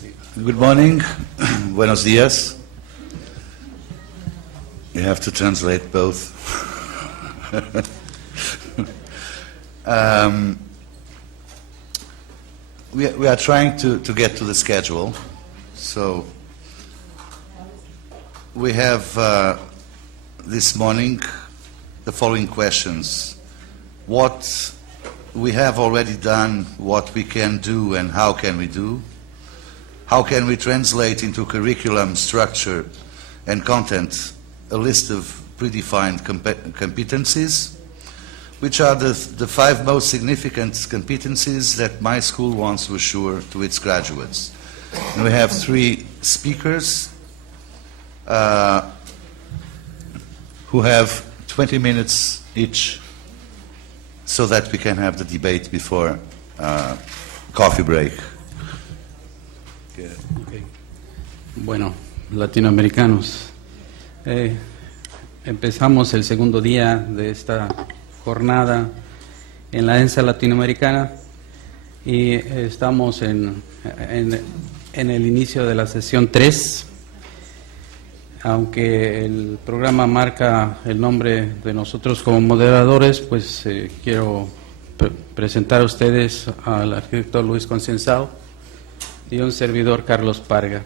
Good morning. Buenos días. You have to translate both. We are trying to get to the schedule. So we have this morning the following questions. What we have already done, what we can do, and how can we do? How can we translate into curriculum structure and content a list of predefined competencies? Which are the 5 most significant competencies that my school wants to assure to its graduates? And we have 3 speakers who have 20 minutes each so that we can have the debate before coffee break. Okay. Bueno, latinoamericanos, empezamos el segundo día de esta jornada en la Enhsa Latinoamericana y estamos en el inicio de la sesión 3. Aunque el programa marca el nombre de nosotros como moderadores, pues quiero presentar a ustedes al arquitecto Luis Concienzao y un servidor, Carlos Parga.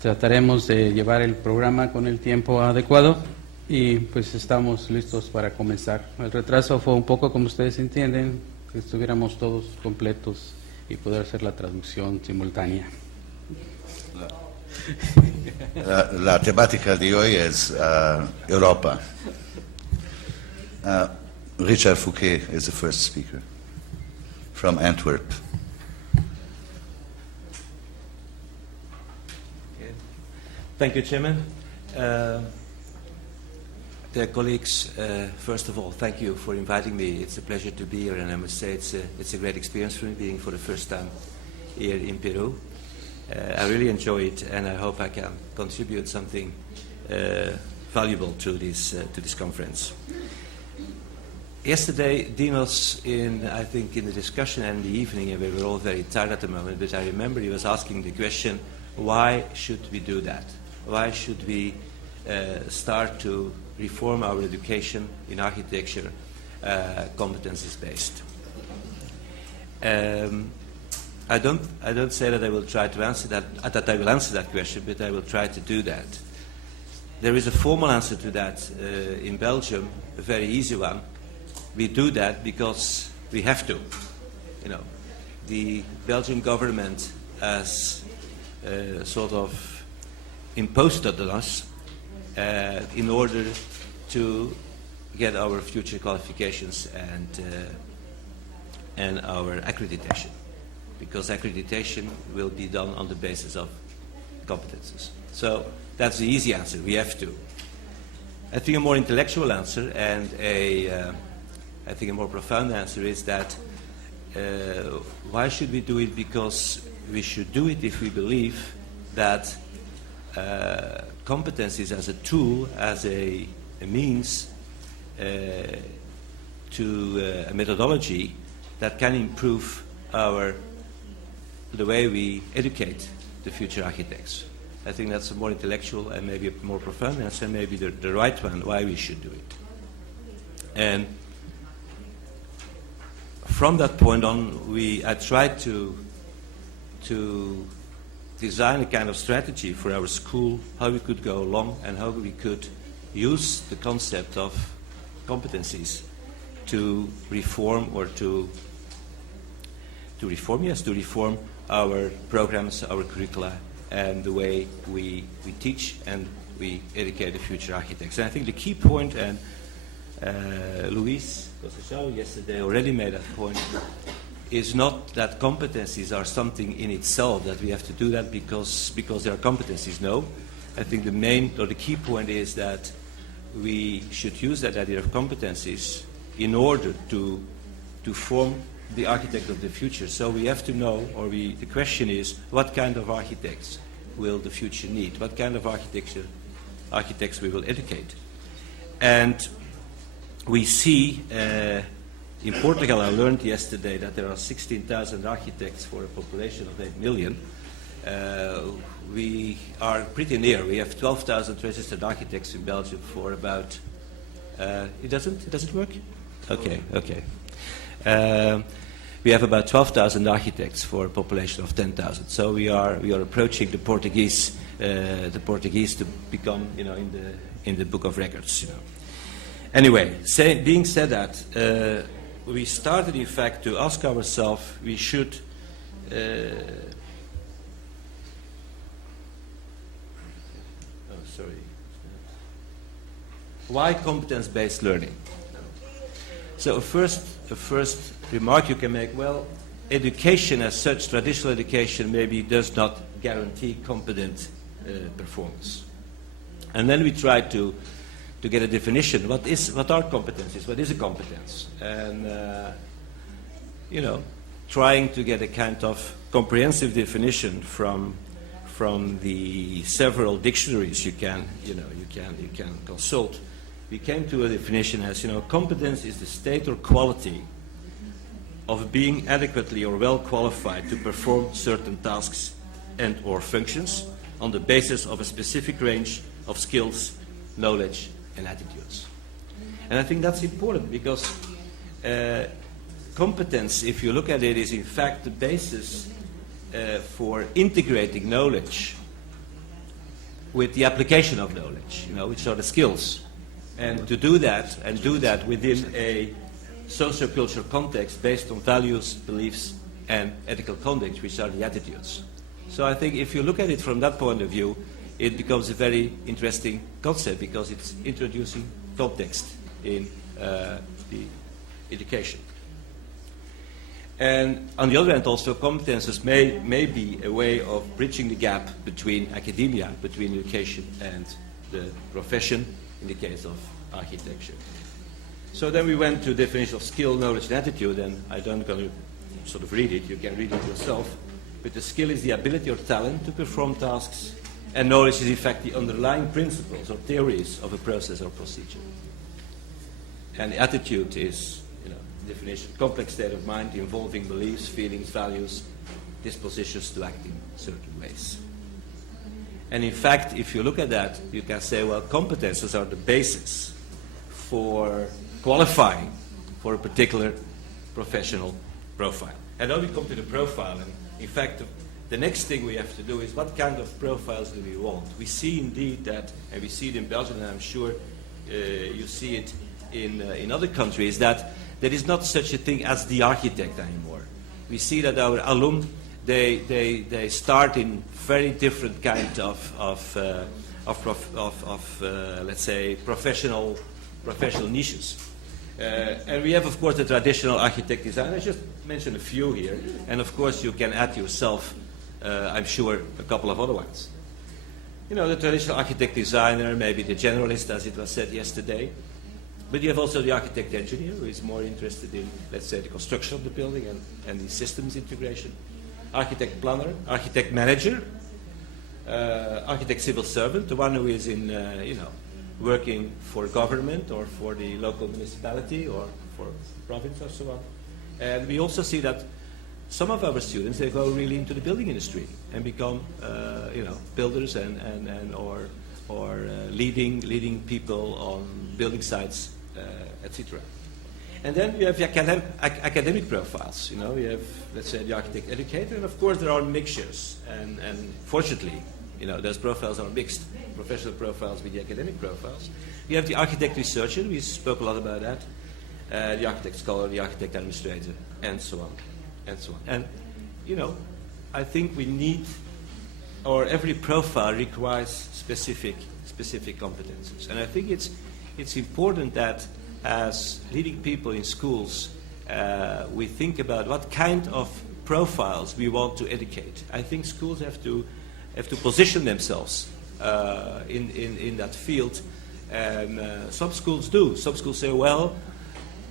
Trataremos de llevar el programa con el tiempo adecuado y pues estamos listos para comenzar. El retraso fue un poco, como ustedes entienden, que estuviéramos todos completos y poder hacer la traducción simultánea. La temática de hoy es Europa. Richard Fouquet is the first speaker from Antwerp. Thank you, Chairman. Dear colleagues, first of all, thank you for inviting me. It's a pleasure to be here, and I must say it's a great experience for me being for the first time here in Peru. I really enjoy it, and I hope I can contribute something valuable to this conference. Yesterday, Dinos, I think in the discussion and in the evening, and we were all very tired at the moment, but I remember he was asking the question, why should we do that? Why should we start to reform our education in architecture, competencies-based? I don't say that I will try to answer that I will answer that question, but I will try to do that. There is a formal answer to that in Belgium, a very easy one. We do that because we have to. You know, the Belgian government has sort of imposed it on us in order to get our future qualifications and our accreditation. Because accreditation will be done on the basis of competences. So that's the easy answer, we have to. I think a more intellectual answer and I think a more profound answer is that why should we do it? Because we should do it if we believe that competencies as a tool, as a means to a methodology that can improve the way we educate the future architects. I think that's a more intellectual and maybe a more profound answer, maybe the right one, why we should do it. And from that point on, I tried to design a kind of strategy for our school, how we could go along and how we could use the concept of competencies to reform or to reform our programs, our curricula, and the way we teach and we educate the future architects. And I think the key point, and Luis Concienzao yesterday already made that point, is not that competencies are something in itself, that we have to do that because there are competencies. No. I think the main or the key point is that we should use that idea of competencies in order to form the architect of the future. So we have to know, the question is, what kind of architects will the future need? What kind of architects we will educate? And we see In Portugal, I learned yesterday that there are 16,000 architects for a population of 8 million. We are pretty near. We have 12,000 registered architects in Belgium for about... It doesn't work? Okay. We have about 12,000 architects for a population of 10,000. So we are approaching the Portuguese to become, in the book of records. Anyway, being said that, we started, in fact, to ask ourselves, we should. Why competence-based learning? So a first remark you can make, well, education as such, traditional education, maybe does not guarantee competent performance. And then we try to get a definition. What are competencies? What is a competence? And, trying to get a kind of comprehensive definition from the several dictionaries you can consult. We came to a definition as, competence is the state or quality of being adequately or well qualified to perform certain tasks and or functions on the basis of a specific range of skills, knowledge, and attitudes. And I think that's important because competence, if you look at it, is in fact the basis for integrating knowledge with the application of knowledge, which are the skills. And to do that within a socio-cultural context based on values, beliefs, and ethical conduct, which are the attitudes. So I think if you look at it from that point of view, it becomes a very interesting concept because it's introducing context in the education. And on the other hand, also competences may be a way of bridging the gap between academia, between education and the profession, in the case of architecture. So then we went to definition of skill, knowledge, and attitude, and I don't going to sort of read it, you can read it yourself. But the skill is the ability or talent to perform tasks, and knowledge is in fact the underlying principles or theories of a process or procedure. And attitude is, definition, complex state of mind involving beliefs, feelings, values, dispositions to act in certain ways. And in fact, if you look at that, you can say, well, competences are the basis for qualifying for a particular professional profile. And then we come to the profile, and in fact, the next thing we have to do is what kind of profiles do we want? We see indeed that, and we see it in Belgium, and I'm sure you see it in other countries, that there is not such a thing as the architect anymore. We see that our alumni, they start in very different kind of let's say professional niches. And we have, of course, the traditional architect design. I just mentioned a few here, and of course you can add yourself, I'm sure, a couple of other ones. The traditional architect designer, maybe the generalist, as it was said yesterday. But you have also the architect engineer, who is more interested in, let's say, the construction of the building and the systems integration. Architect planner, architect manager, architect civil servant, the one who is in, working for government or for the local municipality or for province or so on. And we also see that some of our students, they go really into the building industry and become, builders and leading people on building sites, etc. And then you have the academic profiles. You have, let's say, the architect educator, and of course there are mixtures. And fortunately, those profiles are mixed, professional profiles with the academic profiles. We have the architect researcher. We spoke a lot about that. The architect scholar, the architect administrator, and so on, and so on. And I think we need, or every profile requires specific competences. And I think it's important that as leading people in schools, we think about what kind of profiles we want to educate. I think schools have to position themselves in that field, and some schools do. Some schools say, well,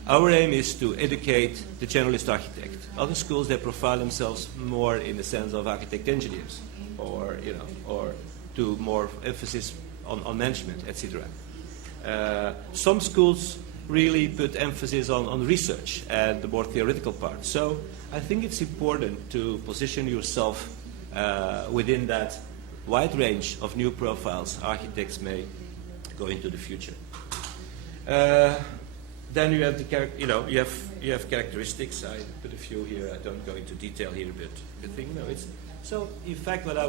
our aim is to educate the generalist architect. Other schools, they profile themselves more in the sense of architect engineers, or do more emphasis on management, etc. Some schools really put emphasis on research and the more theoretical part. So I think it's important to position yourself within that wide range of new profiles architects may go into the future. Then you have the you have characteristics. I put a few here. I don't go into detail here, but the thing, it's so. In fact, what I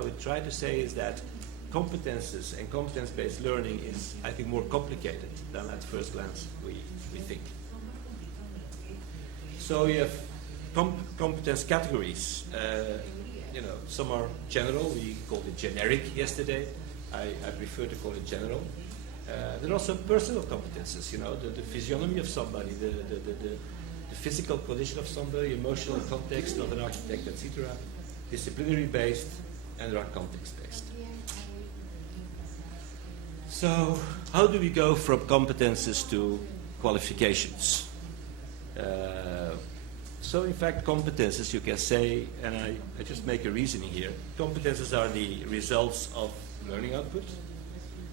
would try to say is that competences and competence-based learning is, I think, more complicated than at first glance we think. So you have competence categories. Some are general. We called it generic yesterday. I prefer to call it general. There are also personal competences, the physiognomy of somebody, the physical condition of somebody, emotional context of an architect, etc. Disciplinary based, and there are context based. So, how do we go from competences to qualifications? So, in fact, competences, you can say, and I just make a reasoning here, competences are the results of learning output.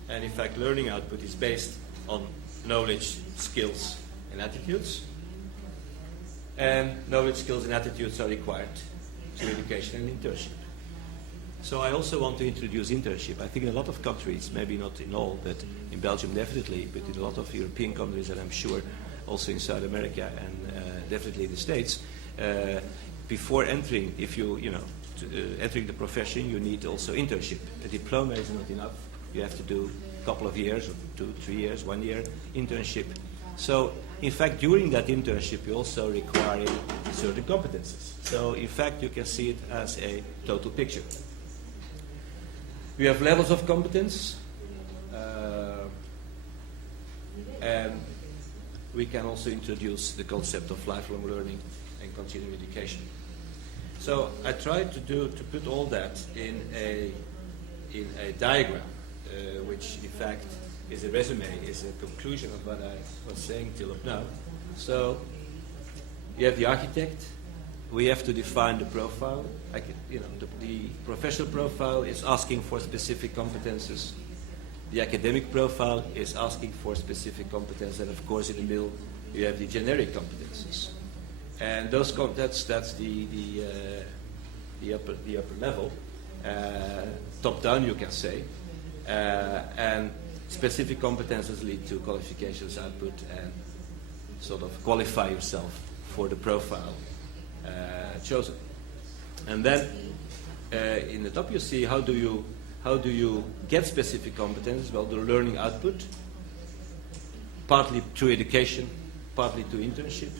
And in fact, learning output is based on knowledge, skills, and attitudes. And knowledge, skills, and attitudes are required through education and internship. So I also want to introduce internship. I think in a lot of countries, maybe not in all, but in Belgium definitely, but in a lot of European countries, and I'm sure also in South America and definitely in the States, before entering, entering the profession, you need also internship. A diploma is not enough. You have to do a couple of years, or 2, 3 years, 1 year internship. So, in fact, during that internship, you also require certain competences. So, in fact, you can see it as a total picture. We have levels of competence, and we can also introduce the concept of lifelong learning and continuing education. So, I tried to put all that in a diagram. Which in fact is a resume, is a conclusion of what I was saying till up now. So you have the architect. We have to define the profile. The professional profile is asking for specific competences. The academic profile is asking for specific competences, and of course in the middle you have the generic competences. And those that's the upper level, top down you can say. And specific competences lead to qualifications, output, and sort of qualify yourself for the profile chosen. And then in the top you see how do you get specific competences? Well, the learning output, partly through education, partly through internship.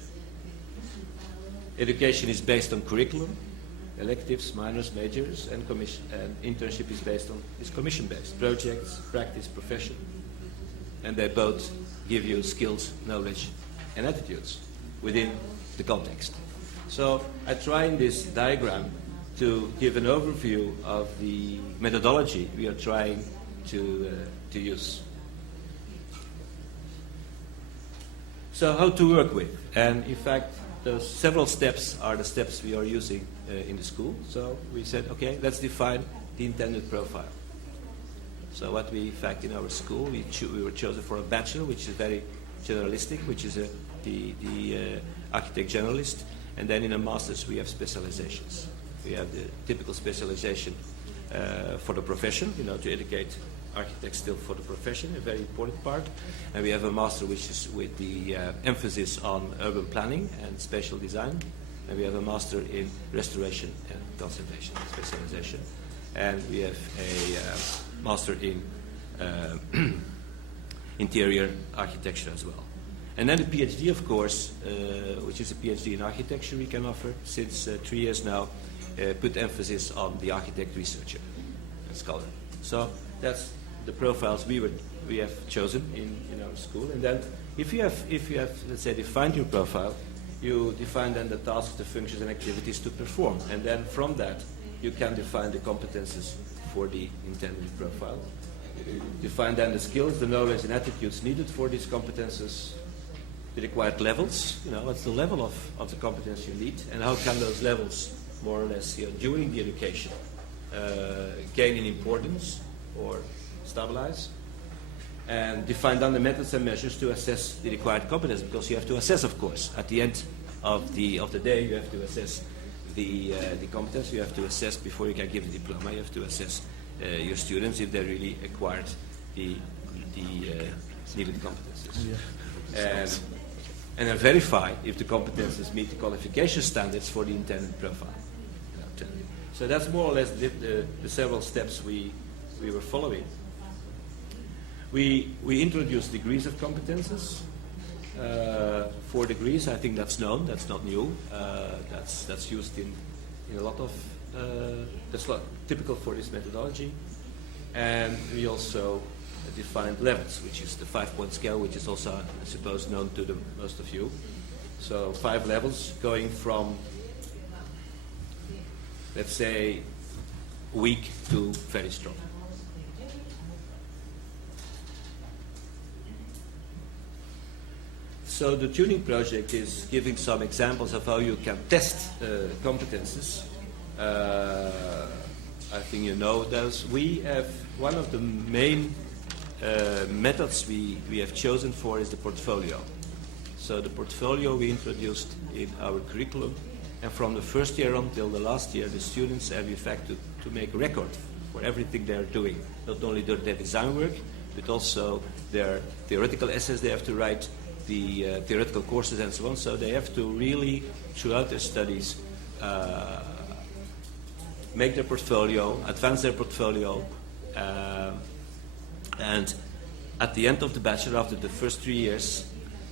Education is based on curriculum. Electives, minors, majors, and internship is commission-based. Projects, practice, profession. And they both give you skills, knowledge, and attitudes within the context. So I try in this diagram to give an overview of the methodology we are trying to use. So how to work with. And in fact, those several steps are the steps we are using in the school. So we said, okay, let's define the intended profile. So what we, in fact, in our school, we were chosen for a bachelor, which is very generalistic, which is the architect generalist. And then in a master's, we have specializations. We have the typical specialization for the profession, to educate architects still for the profession, a very important part. And we have a master which is with the emphasis on urban planning and spatial design. And we have a master in restoration and conservation specialization. And we have a master in interior architecture as well. And then the PhD, of course, which is a PhD in architecture we can offer since 3 years now, put emphasis on the architect researcher and scholar. So that's the profiles we have chosen in our school. And then if you have, let's say, defined your profile, you define then the tasks, the functions and activities to perform. And then from that, you can define the competences for the intended profile. Define then the skills, the knowledge and attitudes needed for these competences, the required levels, what's the level of the competence you need, and how can those levels more or less during the education gain in importance or stabilize. and define then the methods and measures to assess the required competence, because you have to assess, of course, at the end of the day, you have to assess the competence. You have to assess before you can give the diploma. You have to assess your students if they really acquired the needed competences, and then verify if the competences meet the qualification standards for the intended profile. So that's more or less the several steps we were following. We introduced degrees of competences. 4 degrees, I think that's known, that's not new. That's used in a lot of, that's typical for this methodology. And we also defined levels, which is the 5-point scale, which is also, I suppose, known to most of you. So 5 levels going from, let's say, weak to very strong. So the tuning project is giving some examples of how you can test competences. I think you know those. We have one of the main methods we have chosen for is the portfolio. So the portfolio we introduced in our curriculum, and from the first year until the last year, the students have in fact to make a record for everything they are doing. Not only their design work, but also their theoretical essays they have to write, the theoretical courses and so on. So they have to really, throughout their studies, make their portfolio, advance their portfolio, and at the end of the bachelor, after the first 3 years,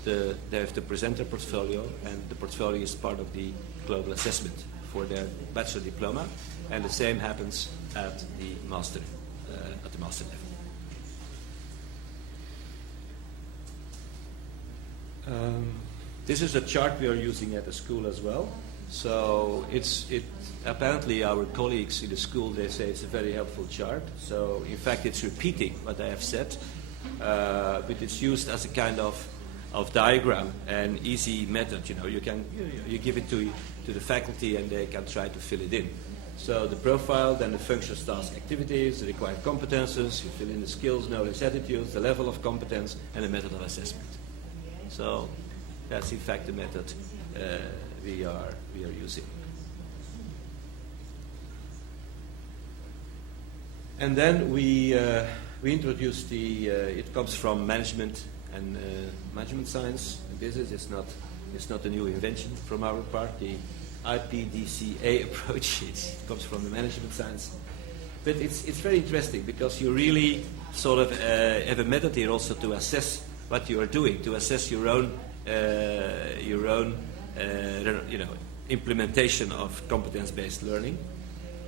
they have to present their portfolio, and the portfolio is part of the global assessment for their bachelor diploma, and the same happens at the master level. This is a chart we are using at the school as well. So apparently our colleagues in the school, they say it's a very helpful chart. So in fact it's repeating what I have said, but it's used as a kind of diagram, an easy method. You give it to the faculty and they can try to fill it in. So the profile, then the functions, tasks, activities, the required competences, you fill in the skills, knowledge, attitudes, the level of competence, and the method of assessment. So that's in fact the method we are using. And then we introduced it comes from management and management science. And this is it's not a new invention from our part. The IPDCA approach it comes from the management science. But it's very interesting because you really sort of have a method here also to assess what you are doing, to assess your own implementation of competence-based learning.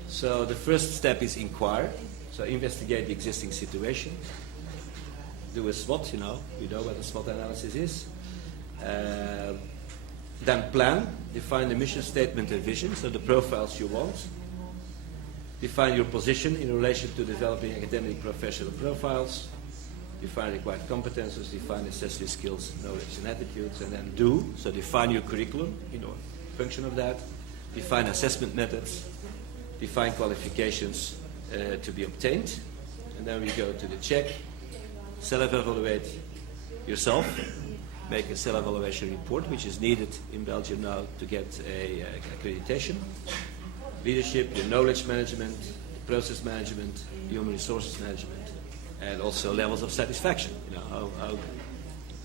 So the first step is inquire. So investigate the existing situation. Do a SWOT, you know what a SWOT analysis is. Then plan, define the mission statement and vision, so the profiles you want. Define your position in relation to developing academic professional profiles. Define required competences, define accessory skills, knowledge and attitudes, and then do. So define your curriculum, function of that. Define assessment methods. Define qualifications to be obtained. And then we go to the check. Self-evaluate yourself. Make a self-evaluation report, which is needed in Belgium now to get a accreditation. Leadership, your knowledge management, process management, human resources management, and also levels of satisfaction.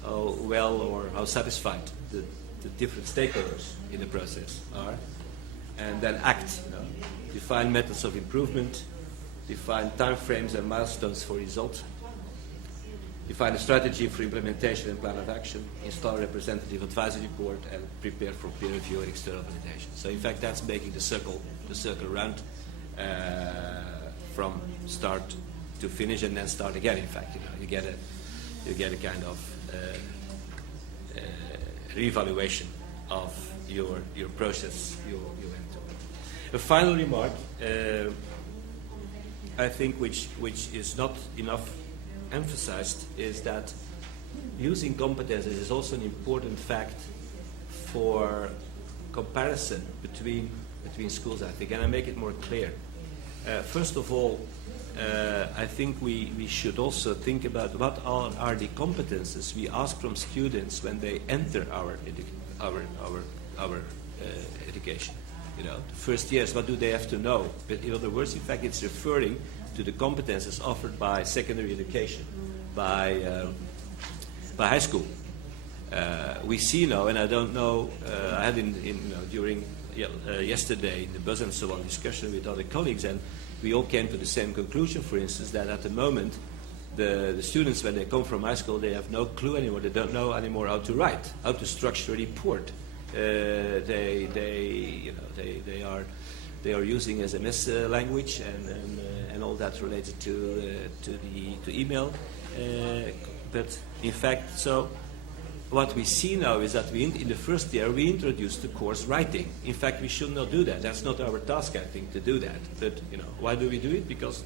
How well or how satisfied the different stakeholders in the process are. And then act. Define methods of improvement. Define timeframes and milestones for results. Define a strategy for implementation and plan of action. Install a representative advisory board and prepare for peer review and external validation. So in fact that's making the circle round from start to finish and then start again. In fact, you get a kind of reevaluation of your process you went through. A final remark, I think, which is not enough emphasized, is that using competences is also an important fact for comparison between schools, I think, and I make it more clear. First of all, I think we should also think about what are the competences we ask from students when they enter our education. You know, the first years, what do they have to know? But in other words, in fact, it's referring to the competences offered by secondary education, by high school. We see now, and I don't know, I had during yesterday in the bus and so on discussion with other colleagues, and we all came to the same conclusion, for instance, that at the moment the students, when they come from high school, they have no clue anymore. They don't know anymore how to write, how to structure a report. They are using SMS language and all that related to email. But in fact, so what we see now is that in the first year we introduced the course writing. In fact, we should not do that. That's not our task, I think, to do that. But why do we do it? Because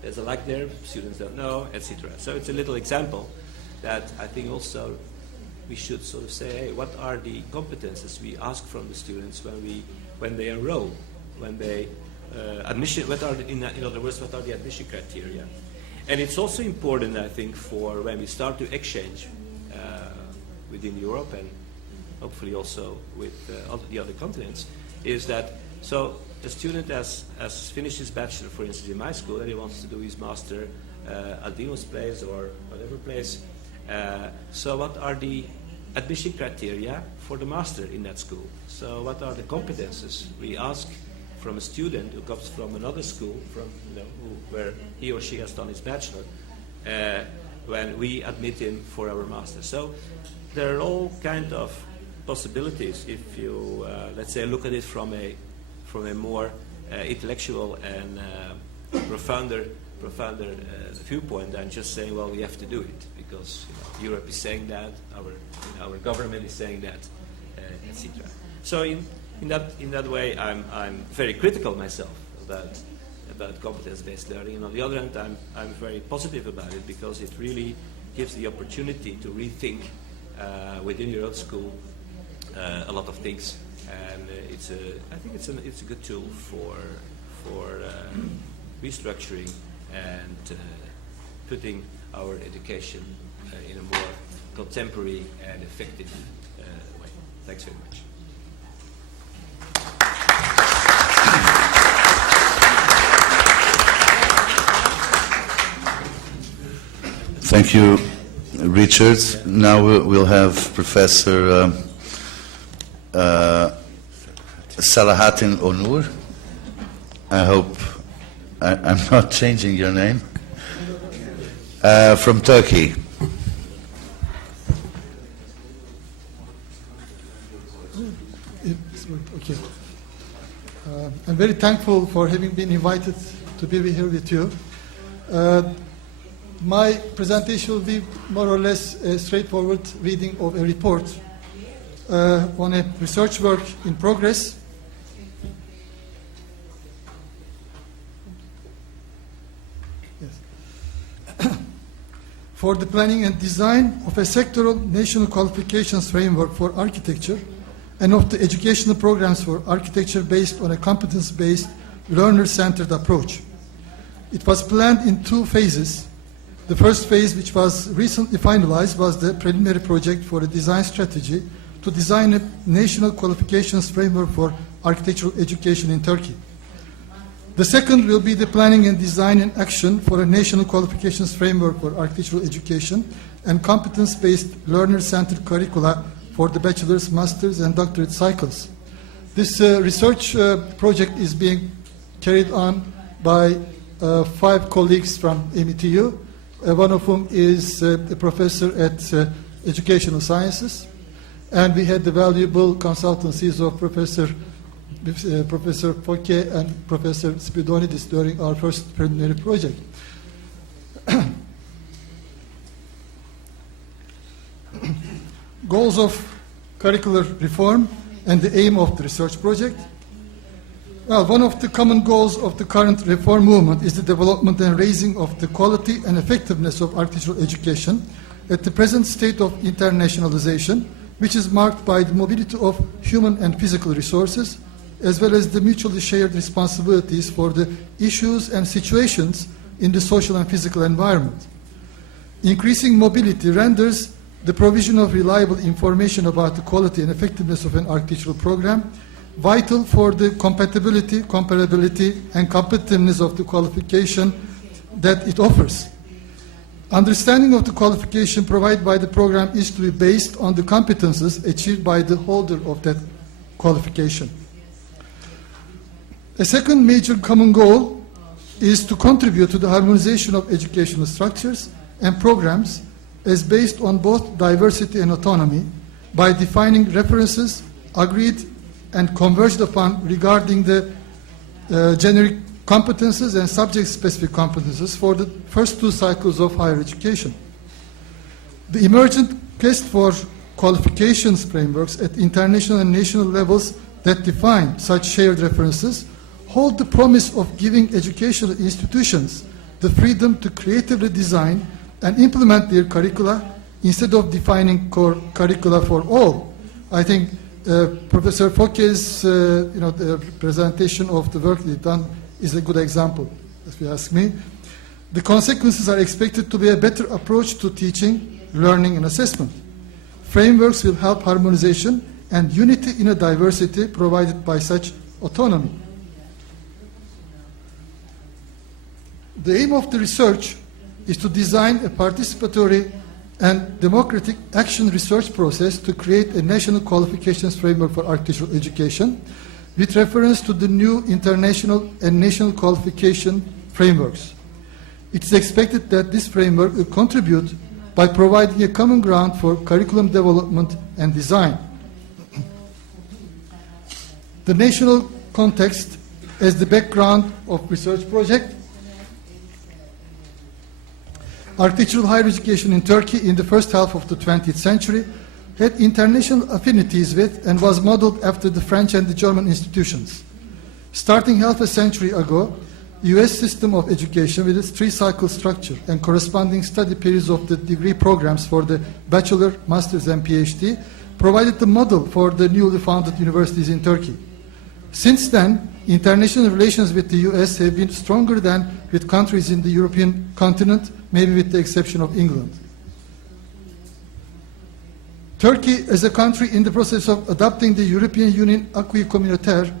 there's a lack there. Students don't know, etc. So it's a little example that I think also we should sort of say, hey, what are the competences we ask from the students when they enroll, when they admission? What are in other words, what are the admission criteria? And it's also important, I think, for when we start to exchange within Europe and hopefully also with the other continents, is that so the student has finished his bachelor, for instance, in my school, and he wants to do his master at Dino's place or whatever place. So what are the admission criteria for the master in that school? So what are the competences we ask from a student who comes from another school, from where he or she has done his bachelor, when we admit him for our master? So there are all kind of possibilities if you, let's say, look at it from a more intellectual and profounder viewpoint than just saying, well, we have to do it because Europe is saying that, our government is saying that, etc. So in that way, I'm very critical myself about competence-based learning, and on the other hand, I'm very positive about it because it really gives the opportunity to rethink within your own school a lot of things, and I think it's a good tool for restructuring and putting our education in a more contemporary and effective way. Thanks very much. Thank you, Richard. Now we'll have Professor Salahattin Onur. I hope I'm not changing your name. From Turkey. Okay. I'm very thankful for having been invited to be here with you. My presentation will be more or less a straightforward reading of a report on a research work in progress. Yes. For the planning and design of a sectoral national qualifications framework for architecture and of the educational programs for architecture based on a competence-based, learner-centered approach. It was planned in 2 phases. The first phase, which was recently finalized, was the preliminary project for a design strategy to design a national qualifications framework for architectural education in Turkey. The second will be the planning and design and action for a national qualifications framework for architectural education and competence-based learner-centered curricula for the bachelor's, master's, and doctorate cycles. This research project is being carried on by 5 colleagues from METU, one of whom is a professor at Educational Sciences, and we had the valuable consultancies of Professor Foke and Professor Spidonidis during our first preliminary project. Goals of curricular reform and the aim of the research project. Well, one of the common goals of the current reform movement is the development and raising of the quality and effectiveness of architectural education at the present state of internationalization, which is marked by the mobility of human and physical resources, as well as the mutually shared responsibilities for the issues and situations in the social and physical environment. Increasing mobility renders the provision of reliable information about the quality and effectiveness of an architectural program vital for the compatibility, comparability, and competitiveness of the qualification that it offers. Understanding of the qualification provided by the program is to be based on the competences achieved by the holder of that qualification. A second major common goal is to contribute to the harmonization of educational structures and programs as based on both diversity and autonomy by defining references agreed and converged upon regarding the generic competences and subject-specific competences for the first two cycles of higher education. The emergent quest for qualifications frameworks at international and national levels that define such shared references hold the promise of giving educational institutions the freedom to creatively design and implement their curricula instead of defining core curricula for all. I think Professor Fouquet's the presentation of the work he's done is a good example, if you ask me. The consequences are expected to be a better approach to teaching, learning, and assessment. Frameworks will help harmonization and unity in a diversity provided by such autonomy. The aim of the research is to design a participatory and democratic action research process to create a national qualifications framework for architectural education with reference to the new international and national qualification frameworks. It is expected that this framework will contribute by providing a common ground for curriculum development and design. The national context as the background of research project. Architectural higher education in Turkey in the first half of the 20th century had international affinities with and was modeled after the French and the German institutions. Starting half a century ago, the US system of education with its three-cycle structure and corresponding study periods of the degree programs for the bachelor, master's, and PhD provided the model for the newly founded universities in Turkey. Since then, international relations with the US have been stronger than with countries in the European continent, maybe with the exception of England. Turkey, as a country in the process of adopting the European Union acquis communautaire,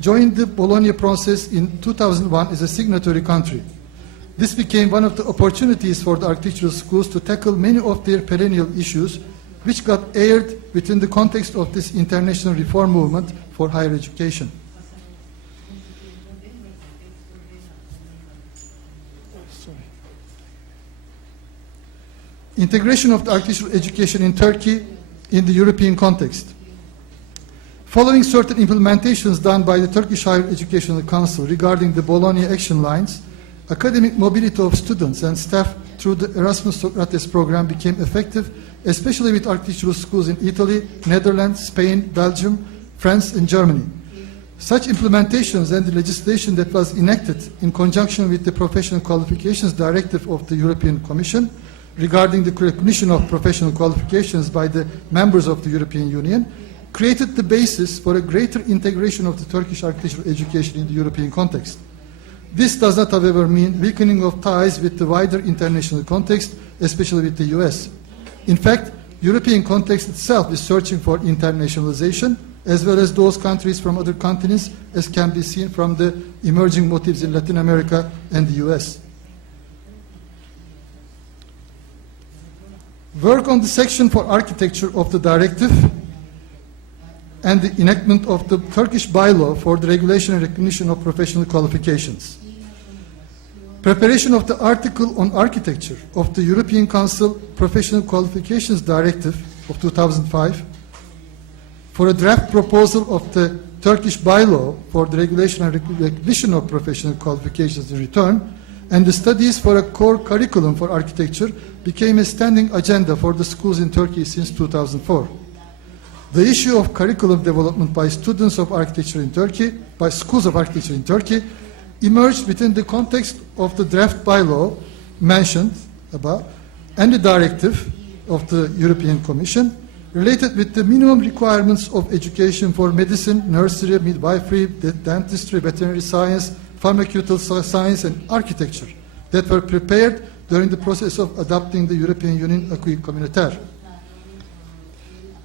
joined the Bologna process in 2001 as a signatory country. This became one of the opportunities for the architectural schools to tackle many of their perennial issues, which got aired within the context of this international reform movement for higher education. Integration of the architectural education in Turkey in the European context. Following certain implementations done by the Turkish Higher Educational Council regarding the Bologna action lines, academic mobility of students and staff through the Erasmus Socrates program became effective, especially with architectural schools in Italy, Netherlands, Spain, Belgium, France, and Germany. Such implementations and the legislation that was enacted in conjunction with the Professional Qualifications Directive of the European Commission regarding the recognition of professional qualifications by the members of the European Union created the basis for a greater integration of the Turkish architectural education in the European context. This does not, however, mean weakening of ties with the wider international context, especially with the US. In fact, European context itself is searching for internationalization, as well as those countries from other continents, as can be seen from the emerging motives in Latin America and the US. Work on the section for architecture of the directive and the enactment of the Turkish bylaw for the regulation and recognition of professional qualifications. Preparation of the article on architecture of the European Council Professional Qualifications Directive of 2005 for a draft proposal of the Turkish bylaw for the regulation and recognition of professional qualifications in return, and the studies for a core curriculum for architecture became a standing agenda for the schools in Turkey since 2004. The issue of curriculum development by students of architecture in Turkey, by schools of architecture in Turkey, emerged within the context of the draft bylaw mentioned above and the directive of the European Commission, related with the minimum requirements of education for medicine, nursery, midwifery, dentistry, veterinary science, pharmaceutical science, and architecture that were prepared during the process of adopting the European Union acquis communautaire,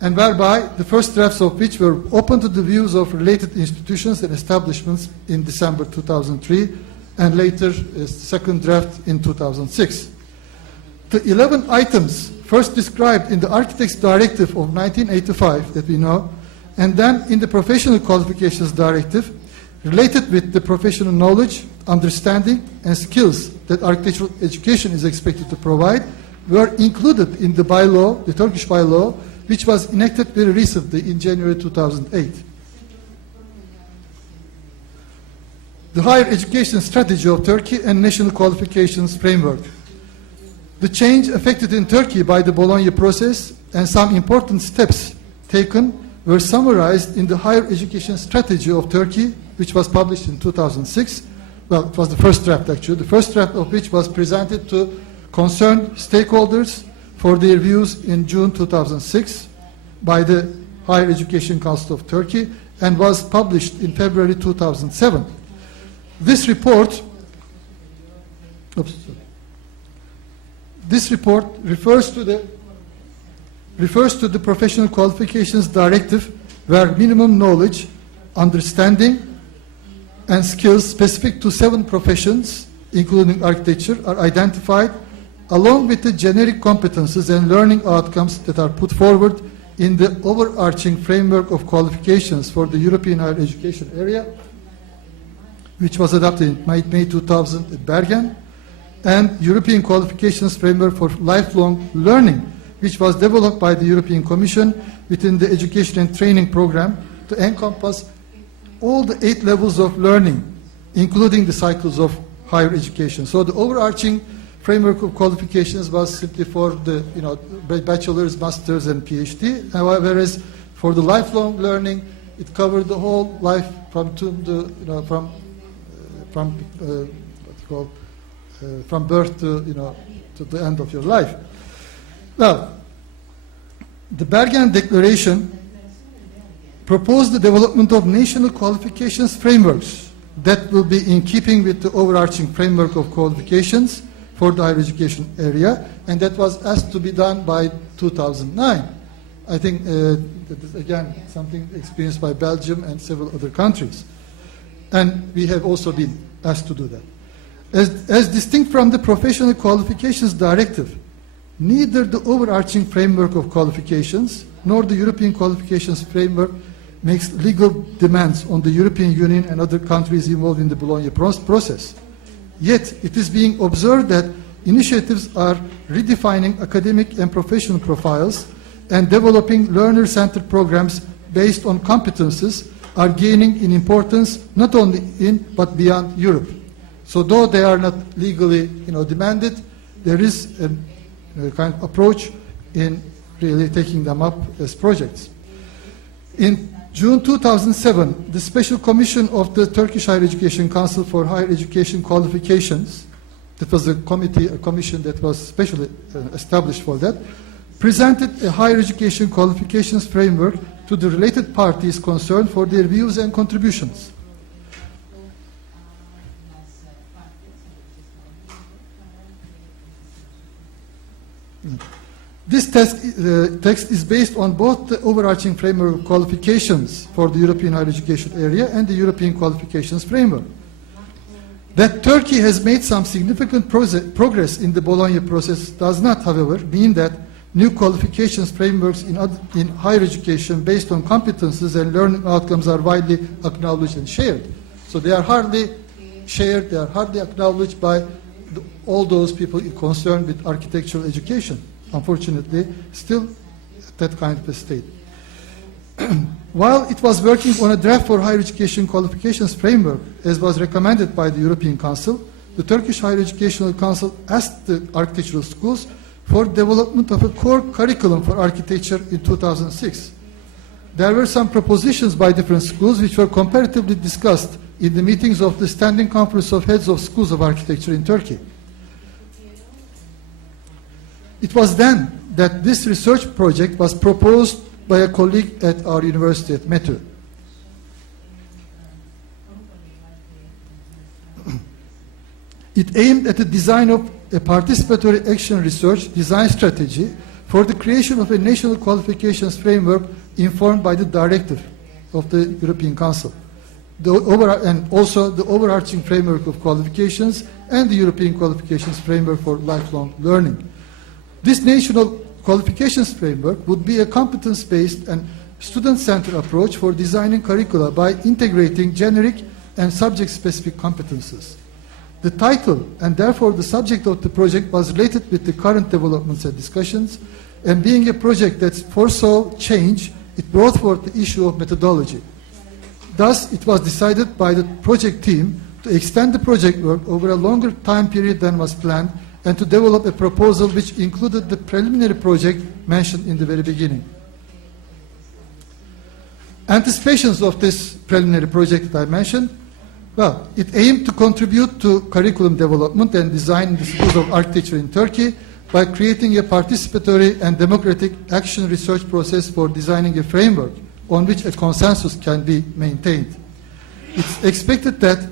and whereby the first drafts of which were open to the views of related institutions and establishments in December 2003, and later a second draft in 2006. The 11 items first described in the Architects Directive of 1985 that we know, and then in the Professional Qualifications Directive, related with the professional knowledge, understanding, and skills that architectural education is expected to provide, were included in the bylaw, the Turkish bylaw, which was enacted very recently in January 2008. The Higher Education Strategy of Turkey and National Qualifications Framework. The change effected in Turkey by the Bologna process and some important steps taken were summarized in the Higher Education Strategy of Turkey, which was published in 2006. Well, it was the first draft, actually. The first draft of which was presented to concerned stakeholders for their views in June 2006 by the Higher Education Council of Turkey and was published in February 2007. This report refers to the Professional Qualifications Directive, where minimum knowledge, understanding, and skills specific to 7 professions, including architecture, are identified, along with the generic competences and learning outcomes that are put forward in the overarching framework of qualifications for the European higher education area, which was adopted in May 2000 at Bergen, and European Qualifications Framework for Lifelong Learning, which was developed by the European Commission within the Education and Training Program to encompass all the 8 levels of learning, including the cycles of higher education. So the overarching framework of qualifications was simply for the bachelor's, master's, and PhD, whereas for the lifelong learning, it covered the whole life from birth to the end of your life. Well, the Bergen Declaration proposed the development of national qualifications frameworks that will be in keeping with the overarching framework of qualifications for the higher education area, and that was asked to be done by 2009. I think that is again something experienced by Belgium and several other countries. And we have also been asked to do that. As distinct from the Professional Qualifications Directive, neither the overarching framework of qualifications nor the European Qualifications Framework makes legal demands on the European Union and other countries involved in the Bologna process. Yet, it is being observed that initiatives are redefining academic and professional profiles and developing learner-centered programs based on competences are gaining in importance not only in but beyond Europe. So though they are not legally demanded, there is a kind of approach in really taking them up as projects. In June 2007, the Special Commission of the Turkish Higher Education Council for Higher Education Qualifications, that was a commission that was specially established for that, presented a higher education qualifications framework to the related parties concerned for their views and contributions. This text is based on both the overarching framework of qualifications for the European higher education area and the European qualifications framework. That Turkey has made some significant progress in the Bologna process does not, however, mean that new qualifications frameworks in higher education based on competences and learning outcomes are widely acknowledged and shared. So they are hardly shared, they are hardly acknowledged by all those people concerned with architectural education. Unfortunately, still at that kind of a state. While it was working on a draft for higher education qualifications framework, as was recommended by the European Council, the Turkish Higher Educational Council asked the architectural schools for development of a core curriculum for architecture in 2006. There were some propositions by different schools which were comparatively discussed in the meetings of the Standing Conference of Heads of Schools of Architecture in Turkey. It was then that this research project was proposed by a colleague at our university at METÜ. It aimed at the design of a participatory action research design strategy for the creation of a national qualifications framework informed by the directive of the European Council, and also the overarching framework of qualifications and the European qualifications framework for lifelong learning. This national qualifications framework would be a competence-based and student-centered approach for designing curricula by integrating generic and subject-specific competences. The title, and therefore the subject of the project, was related with the current developments and discussions, and being a project that foresaw change, it brought forth the issue of methodology. Thus, it was decided by the project team to extend the project work over a longer time period than was planned, and to develop a proposal which included the preliminary project mentioned in the very beginning. Anticipations of this preliminary project that I mentioned, well, it aimed to contribute to curriculum development and design in the schools of architecture in Turkey by creating a participatory and democratic action research process for designing a framework on which a consensus can be maintained. It's expected that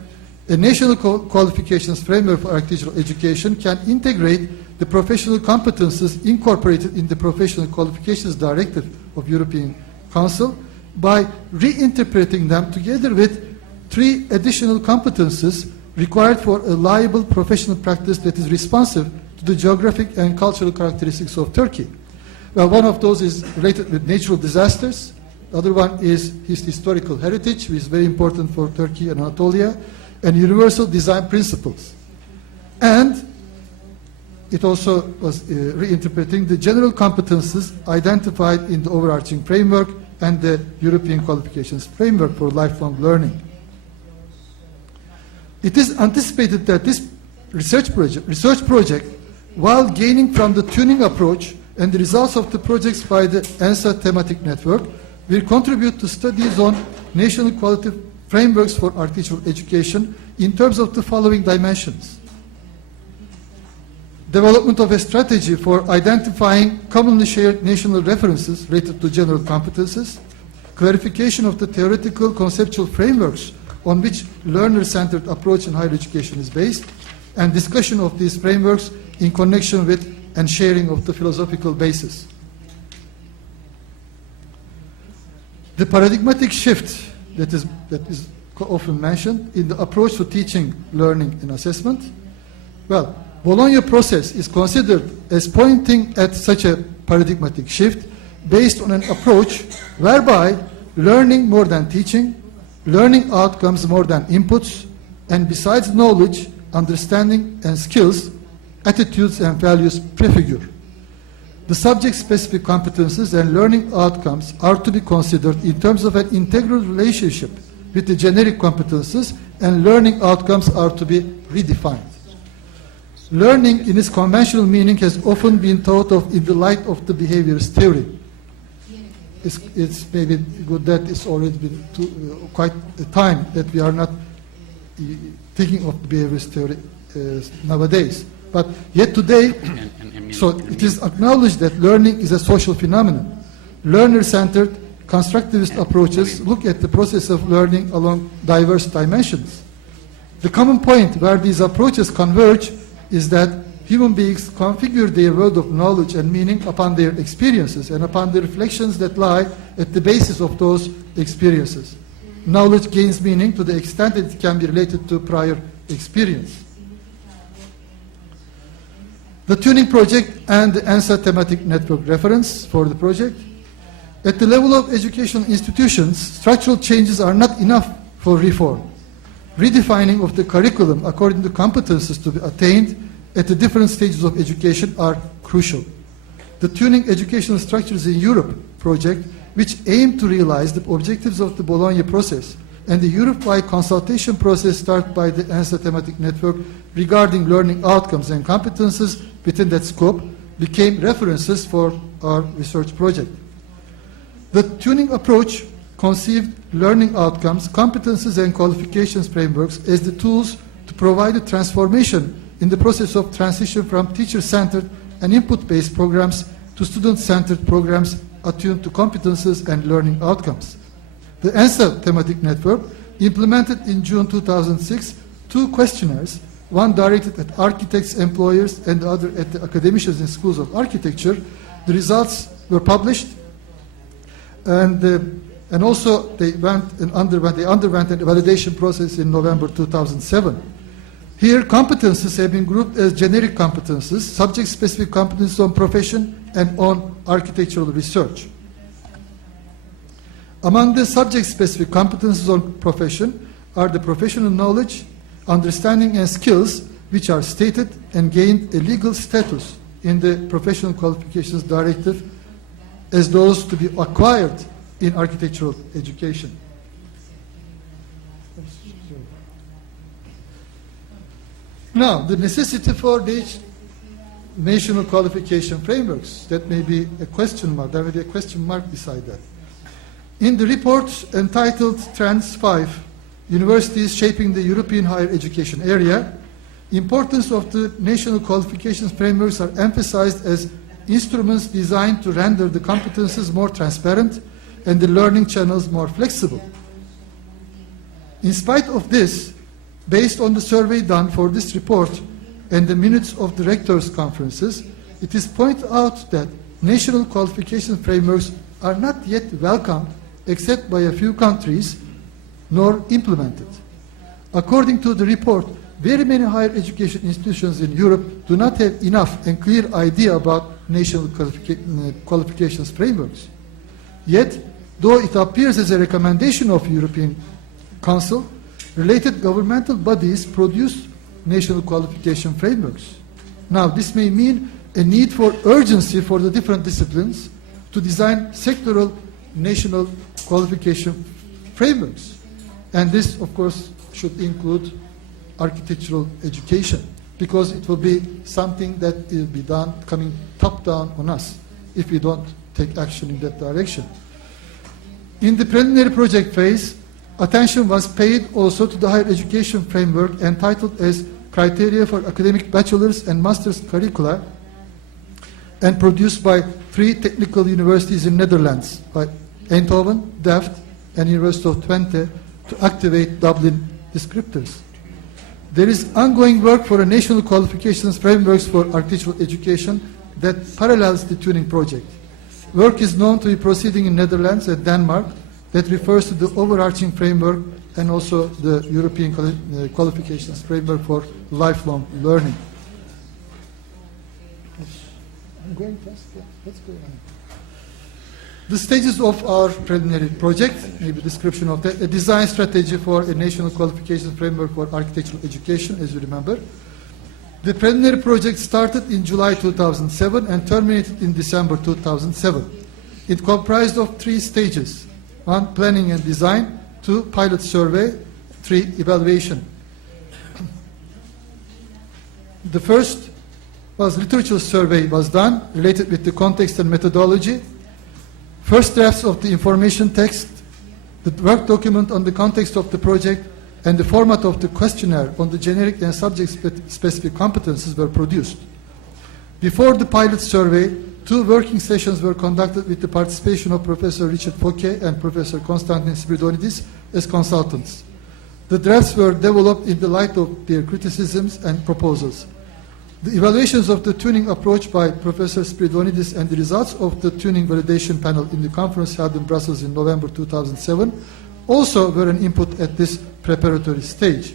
a national qualifications framework for architectural education can integrate the professional competences incorporated in the Professional Qualifications Directive of European Council by reinterpreting them together with 3 additional competences required for a liable professional practice that is responsive to the geographic and cultural characteristics of Turkey. Well, one of those is related with natural disasters. The other one is his historical heritage, which is very important for Turkey and Anatolia, and universal design principles. And it also was reinterpreting the general competences identified in the overarching framework and the European qualifications framework for lifelong learning. It is anticipated that this research project, while gaining from the tuning approach and the results of the projects by the Enhsa thematic network, will contribute to studies on national quality frameworks for architectural education in terms of the following dimensions: development of a strategy for identifying commonly shared national references related to general competences, clarification of the theoretical conceptual frameworks on which learner-centered approach in higher education is based, and discussion of these frameworks in connection with and sharing of the philosophical basis. The paradigmatic shift that is often mentioned in the approach to teaching, learning, and assessment, well, Bologna process is considered as pointing at such a paradigmatic shift based on an approach whereby learning more than teaching, learning outcomes more than inputs, and besides knowledge, understanding, and skills, attitudes and values prefigure. The subject-specific competences and learning outcomes are to be considered in terms of an integral relationship with the generic competences, and learning outcomes are to be redefined. Learning in its conventional meaning has often been thought of in the light of the behaviorist theory. It's maybe good that it's already been quite a time that we are not thinking of the behaviorist theory nowadays. But yet today, so it is acknowledged that learning is a social phenomenon. Learner-centered, constructivist approaches look at the process of learning along diverse dimensions. The common point where these approaches converge is that human beings configure their world of knowledge and meaning upon their experiences and upon the reflections that lie at the basis of those experiences. Knowledge gains meaning to the extent that it can be related to prior experience. The tuning project and the Enhsa thematic network reference for the project. At the level of educational institutions, structural changes are not enough for reform. Redefining of the curriculum according to competences to be attained at the different stages of education are crucial. The Tuning Educational Structures in Europe project, which aimed to realize the objectives of the Bologna process and the Europe-wide consultation process started by the Enhsa thematic network regarding learning outcomes and competences within that scope, became references for our research project. The tuning approach conceived learning outcomes, competences, and qualifications frameworks as the tools to provide a transformation in the process of transition from teacher-centered and input-based programs to student-centered programs attuned to competences and learning outcomes. The Enhsa thematic network implemented in June 2006 two questionnaires, one directed at architects, employers, and the other at the academicians in schools of architecture. The results were published, and also they underwent a validation process in November 2007. Here, competences have been grouped as generic competences, subject-specific competences on profession and on architectural research. Among the subject-specific competences on profession are the professional knowledge, understanding, and skills which are stated and gained a legal status in the Professional Qualifications Directive as those to be acquired in architectural education. Now, the necessity for these national qualification frameworks, that may be a question mark. There may be a question mark beside that. In the report entitled Trends 5, Universities Shaping the European Higher Education Area, importance of the national qualifications frameworks are emphasized as instruments designed to render the competences more transparent and the learning channels more flexible. In spite of this, based on the survey done for this report and the minutes of the rectors' conferences, it is pointed out that national qualification frameworks are not yet welcomed except by a few countries, nor implemented. According to the report, very many higher education institutions in Europe do not have enough and clear idea about national qualifications frameworks. Yet, though it appears as a recommendation of European Council, related governmental bodies produce national qualification frameworks. Now, this may mean a need for urgency for the different disciplines to design sectoral national qualification frameworks. And this, of course, should include architectural education, because it will be something that will be done coming top-down on us if we don't take action in that direction. In the preliminary project phase, attention was paid also to the higher education framework entitled as Criteria for Academic Bachelor's and Master's Curricula, and produced by 3 technical universities in Netherlands, by Eindhoven, Delft, and University of Twente, to activate Dublin descriptors. There is ongoing work for a national qualifications frameworks for architectural education that parallels the tuning project. Work is known to be proceeding in Netherlands and Denmark that refers to the overarching framework and also the European qualifications framework for lifelong learning. I'm going fast. Yeah, let's go on. The stages of our preliminary project, maybe description of that, a design strategy for a national qualifications framework for architectural education, as you remember. The preliminary project started in July 2007 and terminated in December 2007. It comprised of 3 stages: 1, planning and design; 2, pilot survey; 3, evaluation. The first was literature survey was done related with the context and methodology. First drafts of the information text, the work document on the context of the project, and the format of the questionnaire on the generic and subject-specific competences were produced. Before the pilot survey, 2 working sessions were conducted with the participation of Professor Richard Fouquet and Professor Konstantin Spridonidis as consultants. The drafts were developed in the light of their criticisms and proposals. The evaluations of the tuning approach by Professor Spridonidis and the results of the tuning validation panel in the conference held in Brussels in November 2007 also were an input at this preparatory stage.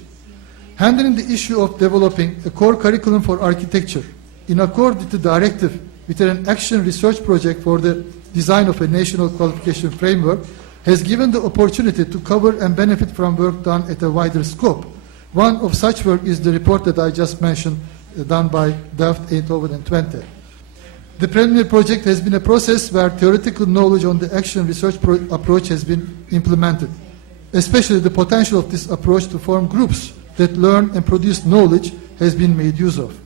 Handling the issue of developing a core curriculum for architecture in accord with the directive with an action research project for the design of a national qualification framework has given the opportunity to cover and benefit from work done at a wider scope. One of such work is the report that I just mentioned, done by Delft, Eindhoven, and Twente. The preliminary project has been a process where theoretical knowledge on the action research approach has been implemented. Especially the potential of this approach to form groups that learn and produce knowledge has been made use of.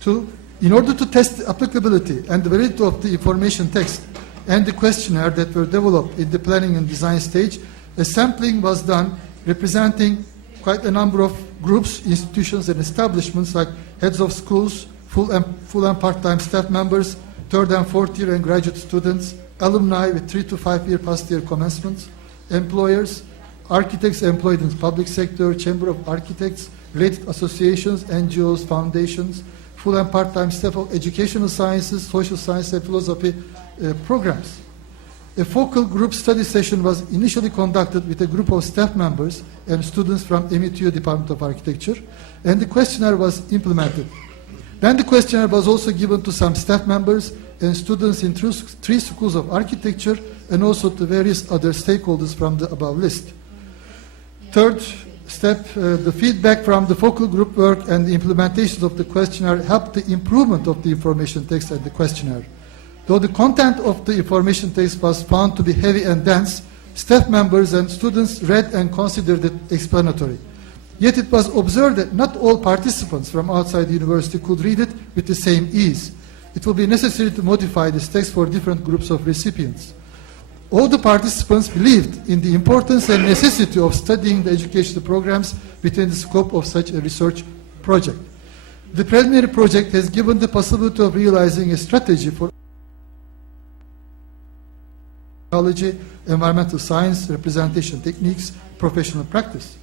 2, in order to test the applicability and the validity of the information text and the questionnaire that were developed in the planning and design stage, a sampling was done representing quite a number of groups, institutions, and establishments like heads of schools, full and part-time staff members, third and fourth year and graduate students, alumni with 3 to 5 year past year commencements, employers, architects employed in the public sector, chamber of architects, related associations, NGOs, foundations, full and part-time staff of educational sciences, social science and philosophy programs. A focal group study session was initially conducted with a group of staff members and students from MITU Department of Architecture, and the questionnaire was implemented. Then the questionnaire was also given to some staff members and students in 3 schools of architecture, and also to various other stakeholders from the above list. Third step, the feedback from the focal group work and the implementation of the questionnaire helped the improvement of the information text and the questionnaire. Though the content of the information text was found to be heavy and dense, staff members and students read and considered it explanatory. Yet it was observed that not all participants from outside the university could read it with the same ease. It will be necessary to modify this text for different groups of recipients. All the participants believed in the importance and necessity of studying the educational programs within the scope of such a research project. The preliminary project has given the possibility of realizing a strategy for technology, environmental science, representation techniques, professional practice.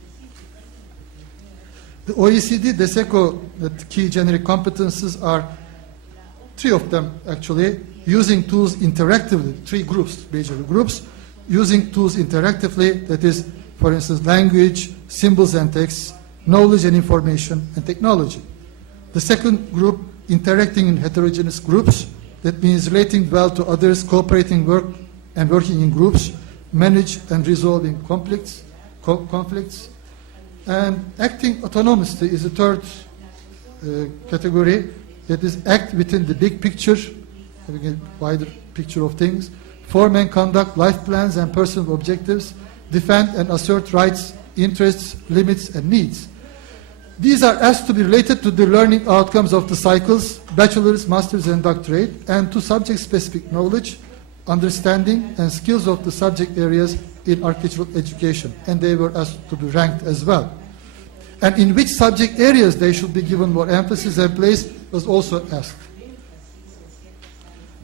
The OECD, DESECO, the key generic competences are 3 of them actually, using tools interactively, 3 groups, major groups, using tools interactively, that is, for instance, language, symbols and texts, knowledge and information, and technology. The second group, interacting in heterogeneous groups, that means relating well to others, cooperating and working in groups, manage and resolving conflicts, and acting autonomously is the third category, that is act within the big picture, having a wider picture of things, form and conduct life plans and personal objectives, defend and assert rights, interests, limits, and needs. These are asked to be related to the learning outcomes of the cycles, bachelor's, master's, and doctorate, and to subject-specific knowledge, understanding, and skills of the subject areas in architectural education, and they were asked to be ranked as well. And in which subject areas they should be given more emphasis and place was also asked.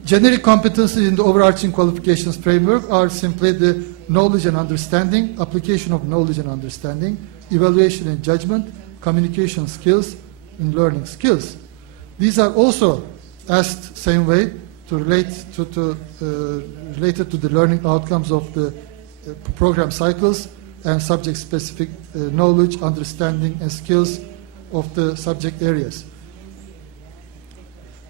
Generic competencies in the overarching qualifications framework are simply the knowledge and understanding, application of knowledge and understanding, evaluation and judgment, communication skills, and learning skills. These are also asked same way to relate related to the learning outcomes of the program cycles and subject-specific knowledge, understanding, and skills of the subject areas.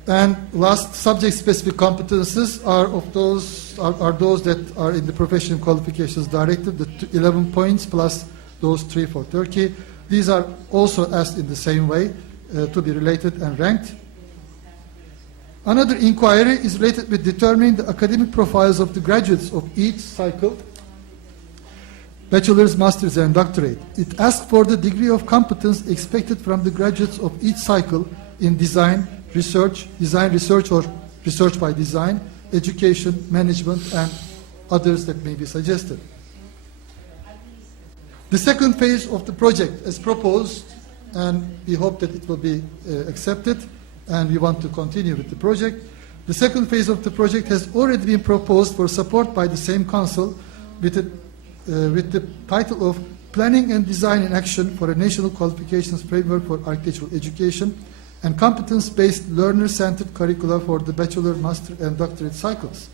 And last, subject-specific competences are those that are in the professional qualifications directive, the 11 points plus those 3 for Turkey. These are also asked in the same way to be related and ranked. Another inquiry is related with determining the academic profiles of the graduates of each cycle, bachelor's, master's, and doctorate. It asks for the degree of competence expected from the graduates of each cycle in design, research, or research by design, education, management, and others that may be suggested. The second phase of the project is proposed, and we hope that it will be accepted, and we want to continue with the project. The second phase of the project has already been proposed for support by the same council with the title of Planning and Design in Action for a National Qualifications Framework for Architectural Education and Competence-Based Learner-Centered Curricula for the Bachelor, Master, and Doctorate cycles.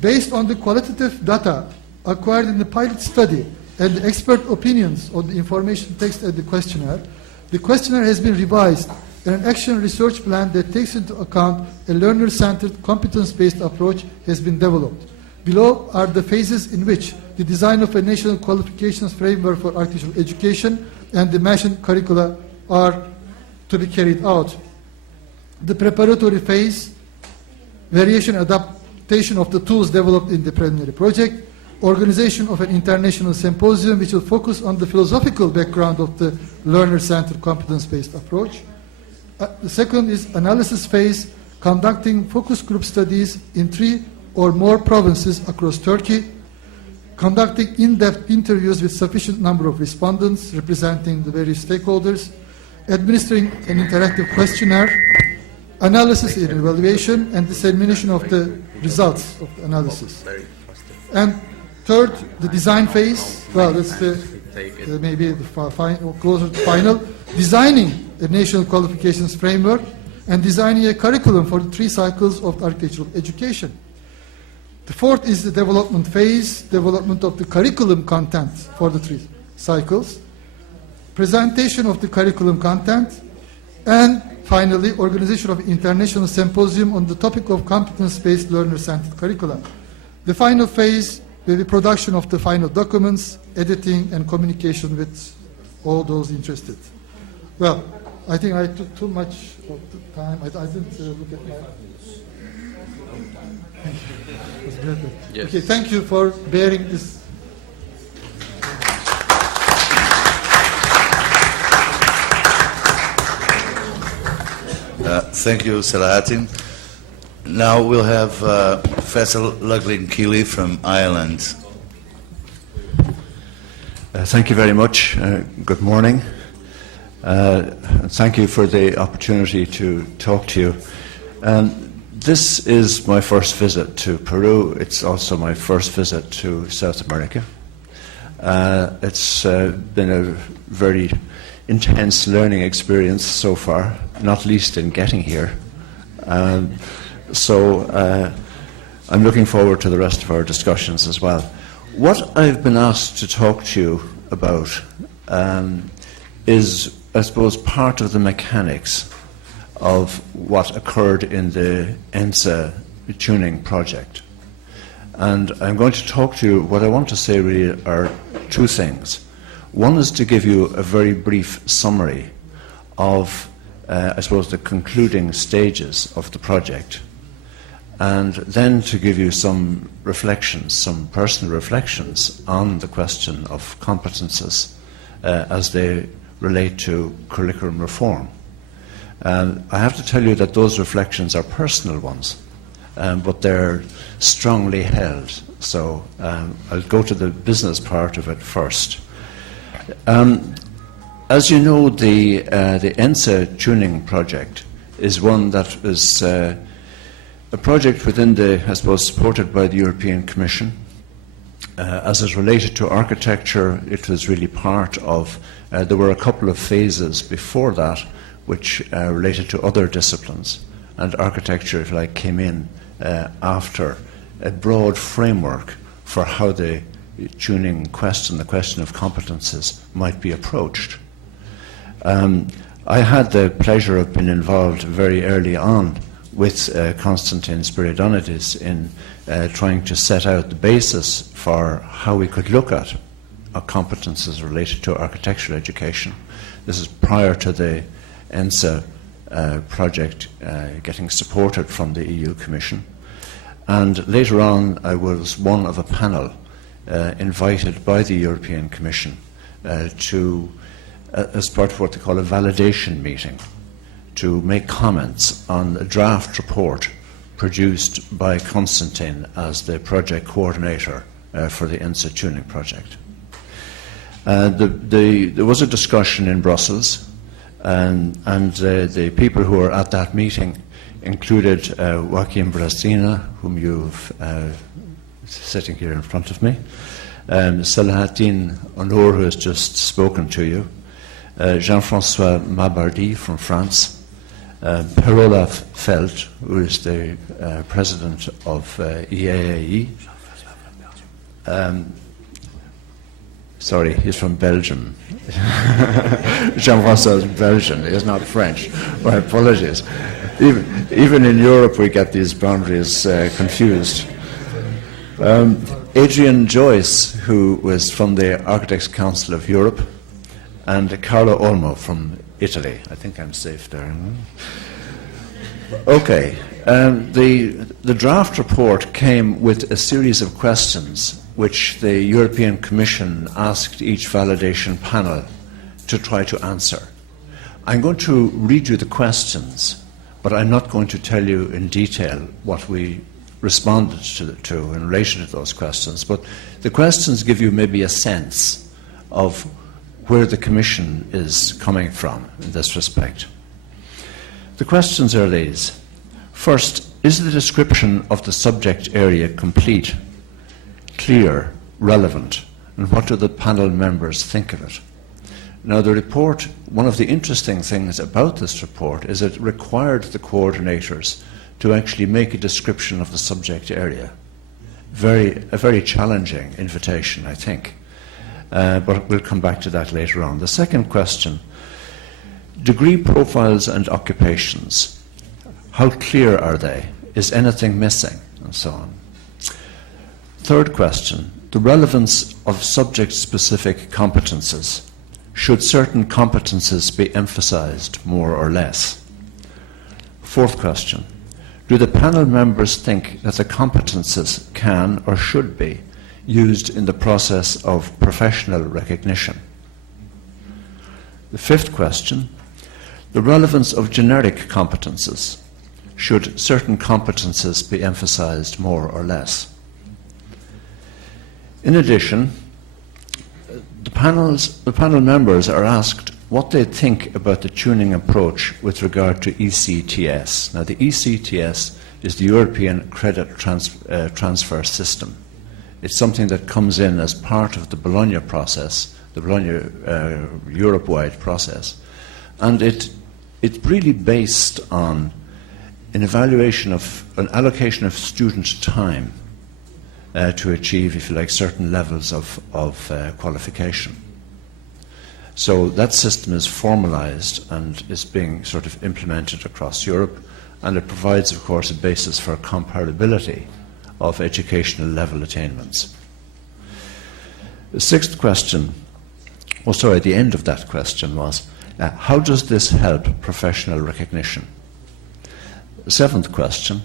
Based on the qualitative data acquired in the pilot study and the expert opinions on the information text and the questionnaire has been revised, and an action research plan that takes into account a learner-centered, competence-based approach has been developed. Below are the phases in which the design of a national qualifications framework for architectural education and the mentioned curricula are to be carried out. The preparatory phase, variation adaptation of the tools developed in the preliminary project, organization of an international symposium which will focus on the philosophical background of the learner-centered, competence-based approach. The second is analysis phase, conducting focus group studies in 3 or more provinces across Turkey, conducting in-depth interviews with sufficient number of respondents representing the various stakeholders, administering an interactive questionnaire, analysis and evaluation, and dissemination of the results of the analysis. And third, the design phase. Well, that's maybe closer to final. Designing a national qualifications framework and designing a curriculum for the 3 cycles of architectural education. The fourth is the development phase, development of the curriculum content for the 3 cycles, presentation of the curriculum content, and finally, organization of international symposium on the topic of competence-based learner-centered curricula. The final phase will be production of the final documents, editing, and communication with all those interested. Well, I think I took too much of the time. I didn't look at my... Thank you. It was very good. Yes. Okay, thank you for bearing this. Thank you, Selahattin. Now we'll have Professor Luglin Keeley from Ireland. Thank you very much. Good morning. Thank you for the opportunity to talk to you. This is my first visit to Peru. It's also my first visit to South America. It's been a very intense learning experience so far, not least in getting here. So I'm looking forward to the rest of our discussions as well. What I've been asked to talk to you about is, I suppose, part of the mechanics of what occurred in the Enhsa tuning project. And I'm going to talk to you, what I want to say really are 2 things. One is to give you a very brief summary of, I suppose, the concluding stages of the project, and then to give you some reflections, some personal reflections on the question of competences as they relate to curriculum reform. I have to tell you that those reflections are personal ones, but they're strongly held. So I'll go to the business part of it first. As you know, the Enhsa tuning project is one that is a project within the, I suppose, supported by the European Commission. As it related to architecture, it was really part of, there were a couple of phases before that which related to other disciplines, and architecture, if you like, came in after a broad framework for how the tuning question, the question of competences, might be approached. I had the pleasure of being involved very early on with Constantine Spiridonides in trying to set out the basis for how we could look at competences related to architectural education. This is prior to the Enhsa project getting supported from the EU Commission. And later on, I was one of a panel invited by the European Commission to, as part of what they call a validation meeting, to make comments on a draft report produced by Constantine as the project coordinator for the Enhsa tuning project. There was a discussion in Brussels, and the people who were at that meeting included Joaquim Brasina, whom you've sitting here in front of me, Selahattin Honor, who has just spoken to you, Jean-François Mabardy from France, Per-Olaf Felt, who is the president of EAAE. Sorry, he's from Belgium. Jean-François is Belgian, he's not French. My apologies. Even in Europe we get these boundaries confused. Adrian Joyce, who was from the Architects' Council of Europe, and Carlo Olmo from Italy. I think I'm safe there. Okay. The draft report came with a series of questions which the European Commission asked each validation panel to try to answer. I'm going to read you the questions, but I'm not going to tell you in detail what we responded to in relation to those questions. But the questions give you maybe a sense of where the Commission is coming from in this respect. The questions are these. First, is the description of the subject area complete, clear, relevant, and what do the panel members think of it? Now, the report, one of the interesting things about this report is it required the coordinators to actually make a description of the subject area. A very challenging invitation, I think. But we'll come back to that later on. The second question, degree profiles and occupations. How clear are they? Is anything missing? And so on. Third question, the relevance of subject-specific competences. Should certain competences be emphasized more or less? Fourth question, do the panel members think that the competences can or should be used in the process of professional recognition? The fifth question, the relevance of generic competences. Should certain competences be emphasized more or less? In addition, the panel members are asked what they think about the tuning approach with regard to ECTS. Now, the ECTS is the European Credit Transfer System. It's something that comes in as part of the Bologna process, the Bologna Europe-wide process. And it's really based on an evaluation of an allocation of student time to achieve, if you like, certain levels of qualification. So that system is formalized and is being sort of implemented across Europe, and it provides, of course, a basis for comparability of educational level attainments. The sixth question, the end of that question was, how does this help professional recognition? The seventh question,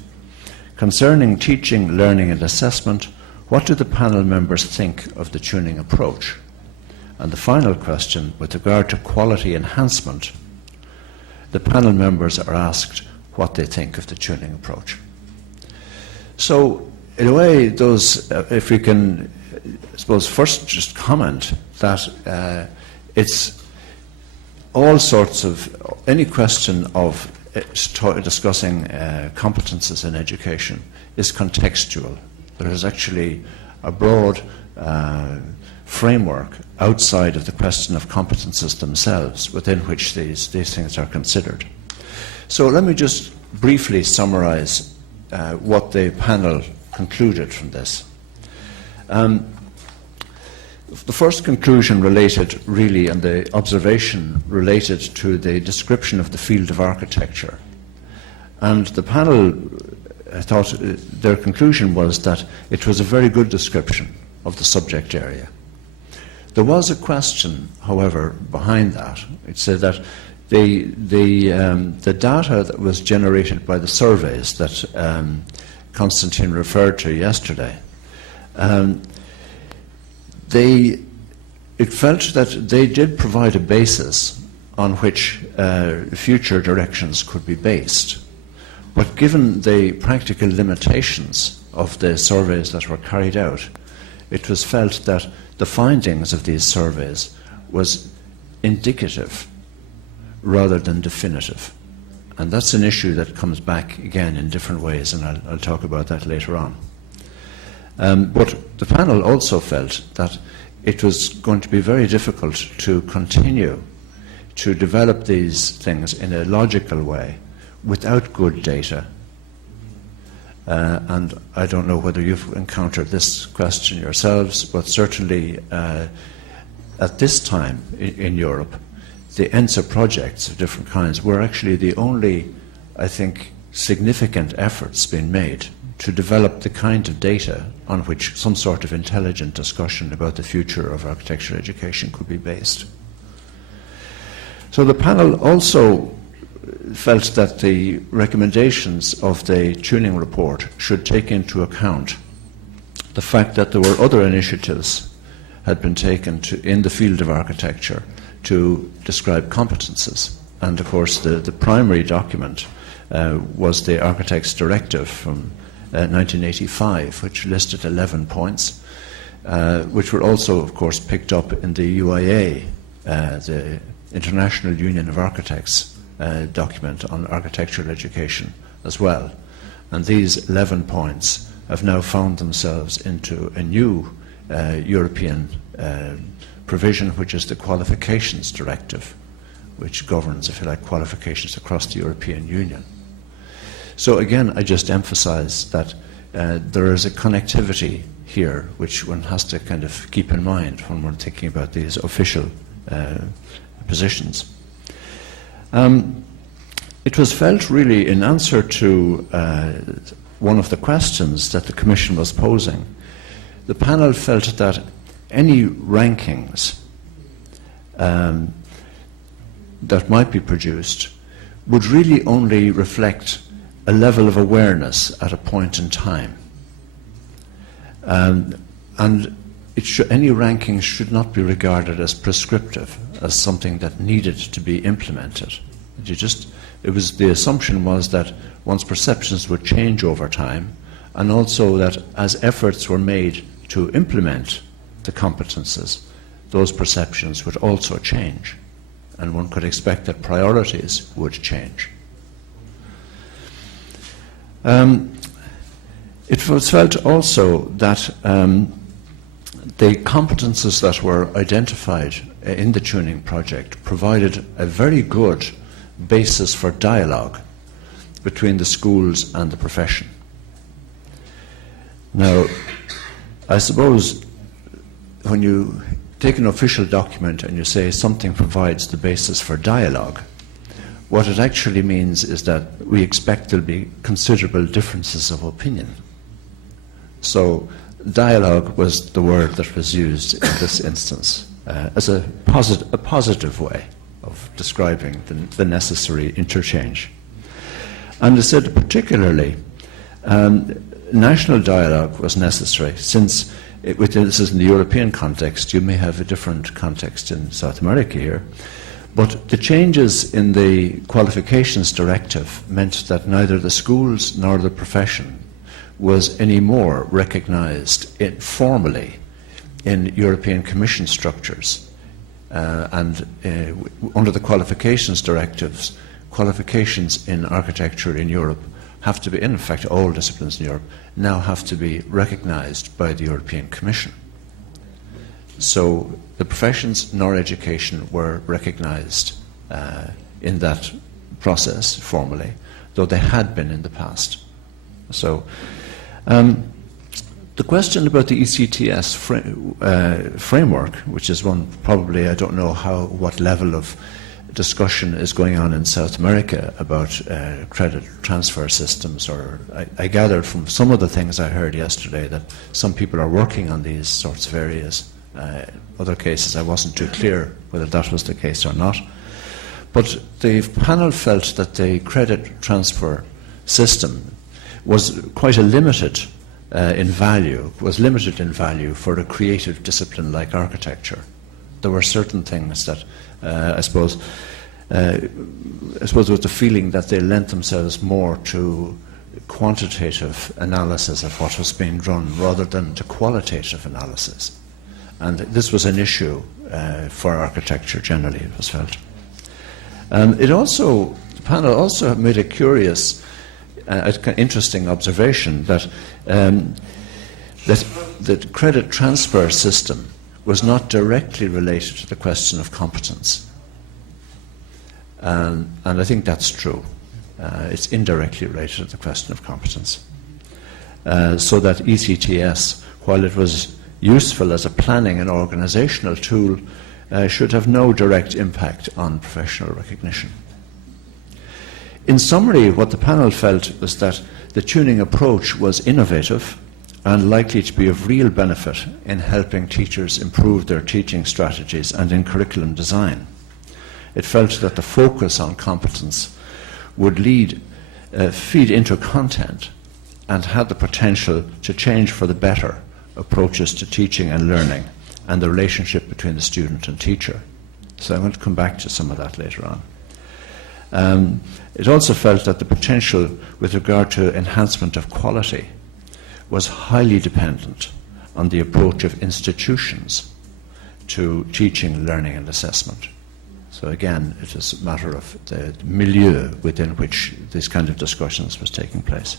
concerning teaching, learning and assessment, what do the panel members think of the tuning approach? And the final question, with regard to quality enhancement, the panel members are asked what they think of the tuning approach. So, in a way, those, if we can, I suppose, first just comment that it's all sorts of, any question of discussing competences in education is contextual. There is actually a broad framework outside of the question of competences themselves within which these things are considered. So let me just briefly summarize what the panel concluded from this. The first conclusion related really, and the observation related to the description of the field of architecture. And the panel thought their conclusion was that it was a very good description of the subject area. There was a question, however, behind that. It said that the data that was generated by the surveys that Konstantin referred to yesterday, it felt that they did provide a basis on which future directions could be based. But given the practical limitations of the surveys that were carried out, it was felt that the findings of these surveys was indicative rather than definitive. And that's an issue that comes back again in different ways, and I'll talk about that later on. But the panel also felt that it was going to be very difficult to continue to develop these things in a logical way without good data. And I don't know whether you've encountered this question yourselves, but certainly at this time in Europe, the Enhsa projects of different kinds were actually the only, I think, significant efforts being made to develop the kind of data on which some sort of intelligent discussion about the future of architectural education could be based. So the panel also felt that the recommendations of the tuning report should take into account the fact that there were other initiatives had been taken in the field of architecture to describe competences. And of course the primary document was the Architects Directive from 1985, which listed 11 points, which were also, of course, picked up in the UIA the International Union of Architects document on architectural education as well. And these 11 points have now found themselves into a new European provision, which is the Qualifications Directive, which governs, if you like, qualifications across the European Union. So again, I just emphasize that there is a connectivity here which one has to kind of keep in mind when we're thinking about these official positions. It was felt really in answer to one of the questions that the Commission was posing, the panel felt that any rankings that might be produced would really only reflect a level of awareness at a point in time. And any rankings should not be regarded as prescriptive, as something that needed to be implemented. The assumption was that one's perceptions would change over time, and also that as efforts were made to implement the competences, those perceptions would also change, and one could expect that priorities would change. It was felt also that the competences that were identified in the tuning project provided a very good basis for dialogue between the schools and the profession. Now, I suppose when you take an official document and you say something provides the basis for dialogue, what it actually means is that we expect there will be considerable differences of opinion. So dialogue was the word that was used in this instance as a positive way of describing the necessary interchange. And I said particularly national dialogue was necessary, since this is in the European context. You may have a different context in South America here. But the changes in the Qualifications Directive meant that neither the schools nor the profession was any more recognised formally in European Commission structures. Under the Qualifications Directives, qualifications in architecture in Europe have to be, in fact all disciplines in Europe, now have to be recognised by the European Commission. So the professions nor education were recognised in that process formally, though they had been in the past. So the question about the ECTS framework, which is one probably, I don't know what level of discussion is going on in South America about credit transfer systems, or I gathered from some of the things I heard yesterday that some people are working on these sorts of areas. Other cases I wasn't too clear whether that was the case or not. But the panel felt that the credit transfer system was quite limited in value for a creative discipline like architecture. There were certain things that I suppose there was the feeling that they lent themselves more to quantitative analysis of what was being done rather than to qualitative analysis. And this was an issue for architecture generally, it was felt. The panel also made a curious, interesting observation that the credit transfer system was not directly related to the question of competence. And I think that's true. It's indirectly related to the question of competence. So that ECTS, while it was useful as a planning and organizational tool, should have no direct impact on professional recognition. In summary, what the panel felt was that the tuning approach was innovative and likely to be of real benefit in helping teachers improve their teaching strategies and in curriculum design. It felt that the focus on competence would feed into content and had the potential to change for the better approaches to teaching and learning and the relationship between the student and teacher. So I'm going to come back to some of that later on. It also felt that the potential with regard to enhancement of quality was highly dependent on the approach of institutions to teaching, learning and assessment. So again, it is a matter of the milieu within which this kind of discussions was taking place.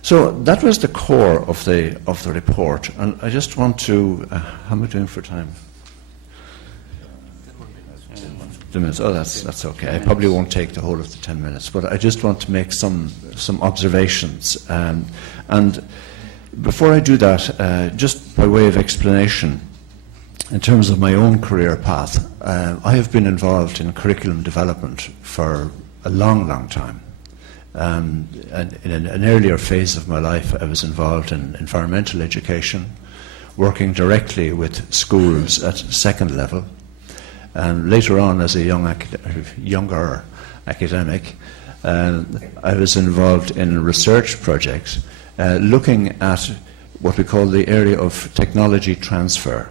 So that was the core of the report, and I just want to, how am I doing for time? 10 minutes. Oh, that's okay. I probably won't take the whole of the 10 minutes, but I just want to make some observations. And before I do that, just by way of explanation, in terms of my own career path, I have been involved in curriculum development for a long, long time. And in an earlier phase of my life, I was involved in environmental education, working directly with schools at second level. And later on, as a younger academic, I was involved in research projects looking at what we call the area of technology transfer.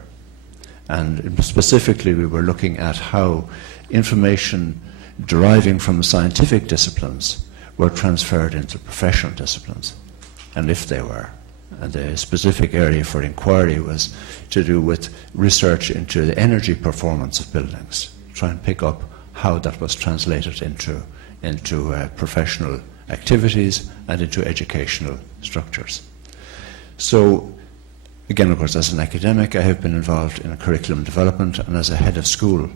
And specifically, we were looking at how information deriving from scientific disciplines were transferred into professional disciplines, and if they were. And the specific area for inquiry was to do with research into the energy performance of buildings, try and pick up how that was translated into professional activities and into educational structures. So, again, of course, as an academic, I have been involved in curriculum development, and as a head of school,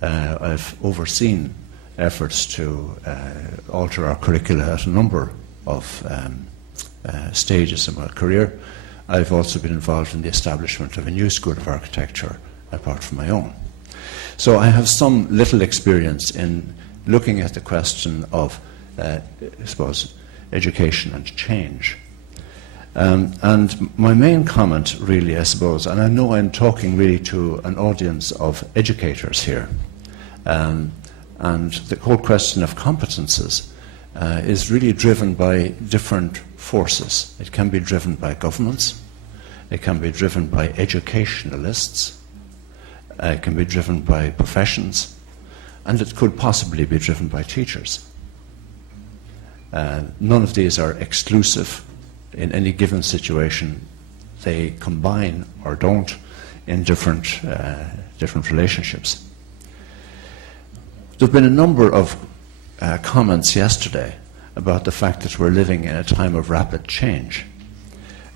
I've overseen efforts to alter our curricula at a number of stages in my career. I've also been involved in the establishment of a new school of architecture apart from my own. So I have some little experience in looking at the question of, I suppose, education and change. And my main comment really, I suppose, and I know I'm talking really to an audience of educators here, and the whole question of competences is really driven by different forces. It can be driven by governments, it can be driven by educationalists, it can be driven by professions, and it could possibly be driven by teachers. None of these are exclusive in any given situation. They combine or don't in different relationships. There have been a number of comments yesterday about the fact that we're living in a time of rapid change.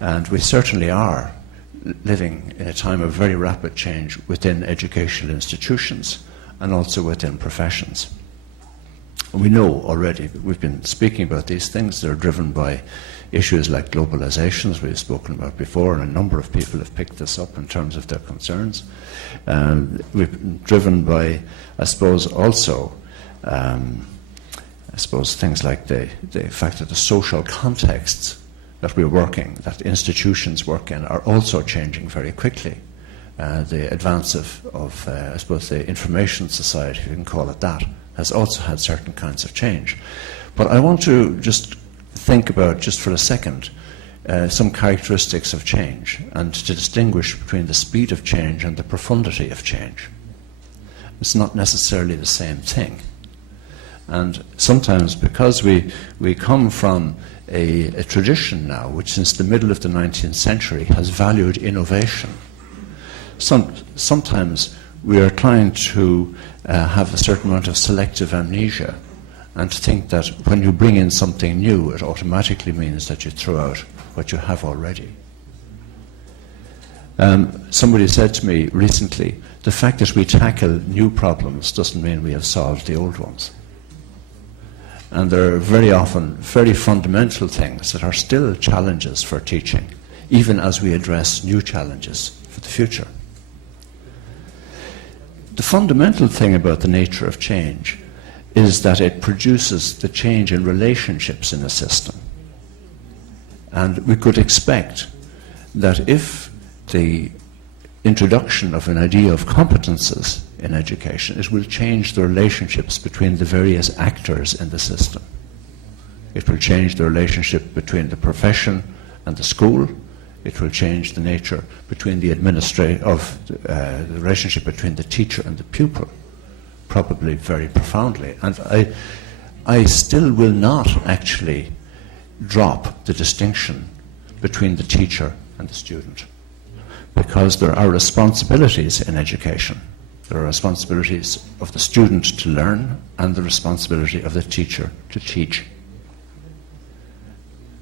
And we certainly are living in a time of very rapid change within educational institutions and also within professions. We know already, we've been speaking about these things, they're driven by issues like globalization, as we've spoken about before, and a number of people have picked this up in terms of their concerns. We've been driven by, I suppose, also, things like the fact that the social contexts that we're working, that institutions work in, are also changing very quickly. The advance of I suppose, the information society, if you can call it that, has also had certain kinds of change. But I want to just think about, just for a second, some characteristics of change, and to distinguish between the speed of change and the profundity of change. It's not necessarily the same thing. And sometimes, because we come from a tradition now, which since the middle of the 19th century has valued innovation, sometimes we are trying to have a certain amount of selective amnesia, and to think that when you bring in something new, it automatically means that you throw out what you have already. Somebody said to me recently, the fact that we tackle new problems doesn't mean we have solved the old ones. And there are very often very fundamental things that are still challenges for teaching, even as we address new challenges for the future. The fundamental thing about the nature of change is that it produces the change in relationships in a system. And we could expect that if the introduction of an idea of competences in education, it will change the relationships between the various actors in the system. It will change the relationship between the profession and the school. It will change the nature between the the relationship between the teacher and the pupil, probably very profoundly. And I still will not actually drop the distinction between the teacher and the student, because there are responsibilities in education. There are responsibilities of the student to learn and the responsibility of the teacher to teach.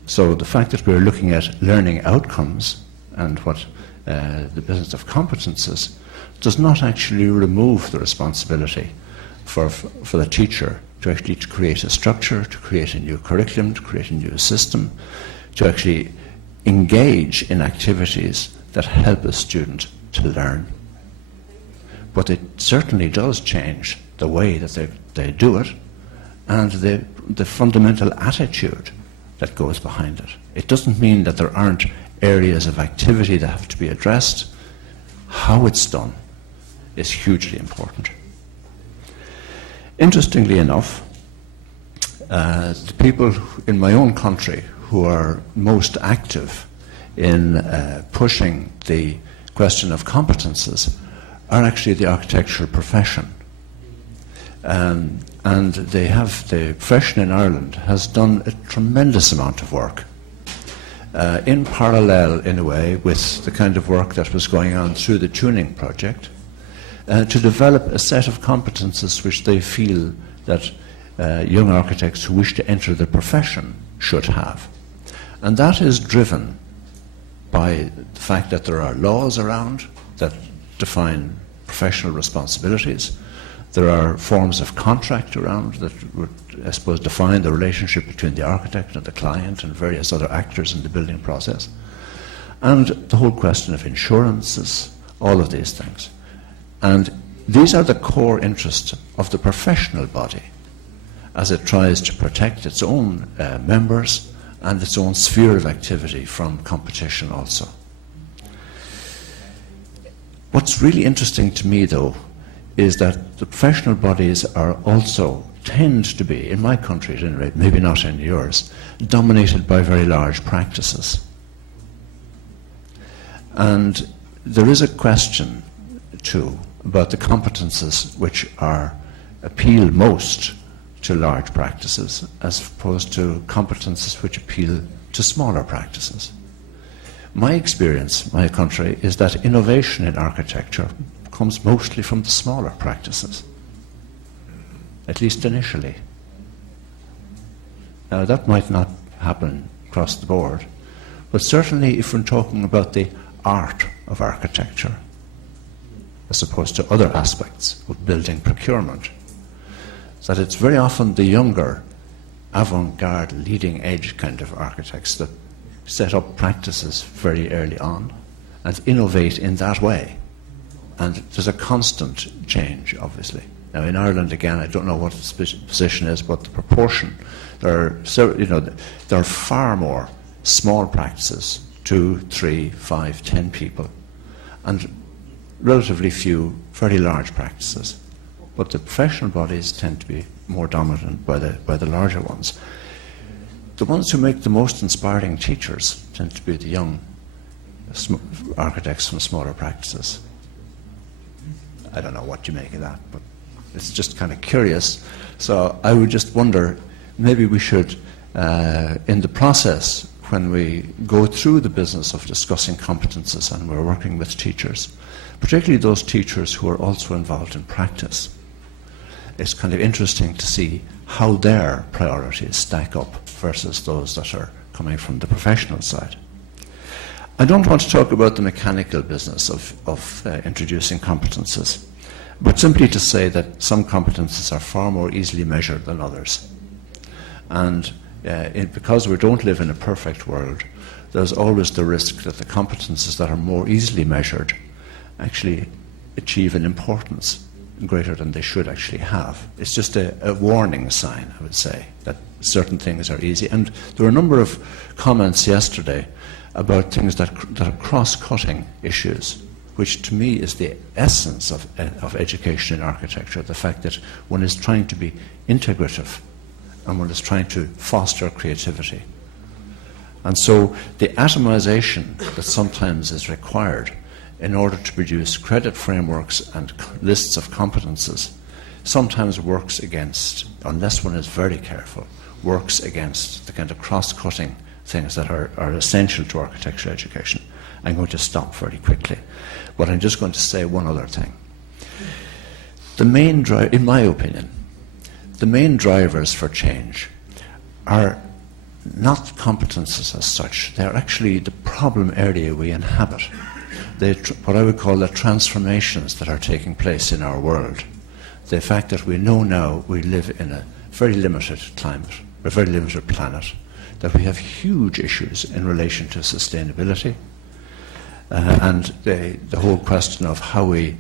So the fact that we're looking at learning outcomes and what the business of competences does not actually remove the responsibility for the teacher to actually create a structure, to create a new curriculum, to create a new system, to actually engage in activities that help a student to learn. But it certainly does change the way that they do it and the fundamental attitude that goes behind it. It doesn't mean that there aren't areas of activity that have to be addressed. How it's done is hugely important. Interestingly enough, the people in my own country who are most active in pushing the question of competences are actually the architectural profession. And the profession in Ireland has done a tremendous amount of work in parallel, in a way, with the kind of work that was going on through the tuning project, to develop a set of competences which they feel that young architects who wish to enter the profession should have. And that is driven by the fact that there are laws around that define professional responsibilities. There are forms of contract around that would, I suppose, define the relationship between the architect and the client and various other actors in the building process. And the whole question of insurances, all of these things. And these are the core interests of the professional body as it tries to protect its own members and its own sphere of activity from competition also. What's really interesting to me, though, is that the professional bodies are also tend to be, in my country at any rate, maybe not in yours, dominated by very large practices. And there is a question, too, about the competences which appeal most to large practices as opposed to competences which appeal to smaller practices. My experience, my country, is that innovation in architecture comes mostly from the smaller practices, at least initially. Now, that might not happen across the board, but certainly if we're talking about the art of architecture, as opposed to other aspects of building procurement, that it's very often the younger, avant-garde, leading-edge kind of architects that set up practices very early on and innovate in that way. And there's a constant change, obviously. Now, in Ireland, again, I don't know what the position is, but the proportion, there are far more small practices, 2, 3, 5, 10 people, and relatively few very large practices. But the professional bodies tend to be more dominant by the larger ones. The ones who make the most inspiring teachers tend to be the young architects from smaller practices. I don't know what you make of that, but it's just kind of curious. So I would just wonder, maybe we should, in the process, when we go through the business of discussing competences and we're working with teachers, particularly those teachers who are also involved in practice, it's kind of interesting to see how their priorities stack up versus those that are coming from the professional side. I don't want to talk about the mechanical business of introducing competences, but simply to say that some competences are far more easily measured than others. And because we don't live in a perfect world, there's always the risk that the competences that are more easily measured actually achieve an importance greater than they should actually have. It's just a warning sign, I would say, that certain things are easy. And there were a number of comments yesterday about things that are cross-cutting issues, which to me is the essence of education in architecture, the fact that one is trying to be integrative and one is trying to foster creativity. And so the atomization that sometimes is required in order to produce credit frameworks and lists of competences sometimes works against, unless one is very careful, works against the kind of cross-cutting things that are essential to architecture education. I'm going to stop very quickly. But I'm just going to say one other thing. The main in my opinion, the main drivers for change are not competences as such. They're actually the problem area we inhabit. What I would call the transformations that are taking place in our world. The fact that we know now we live in a very limited climate, a very limited planet, that we have huge issues in relation to sustainability, and the whole question of how we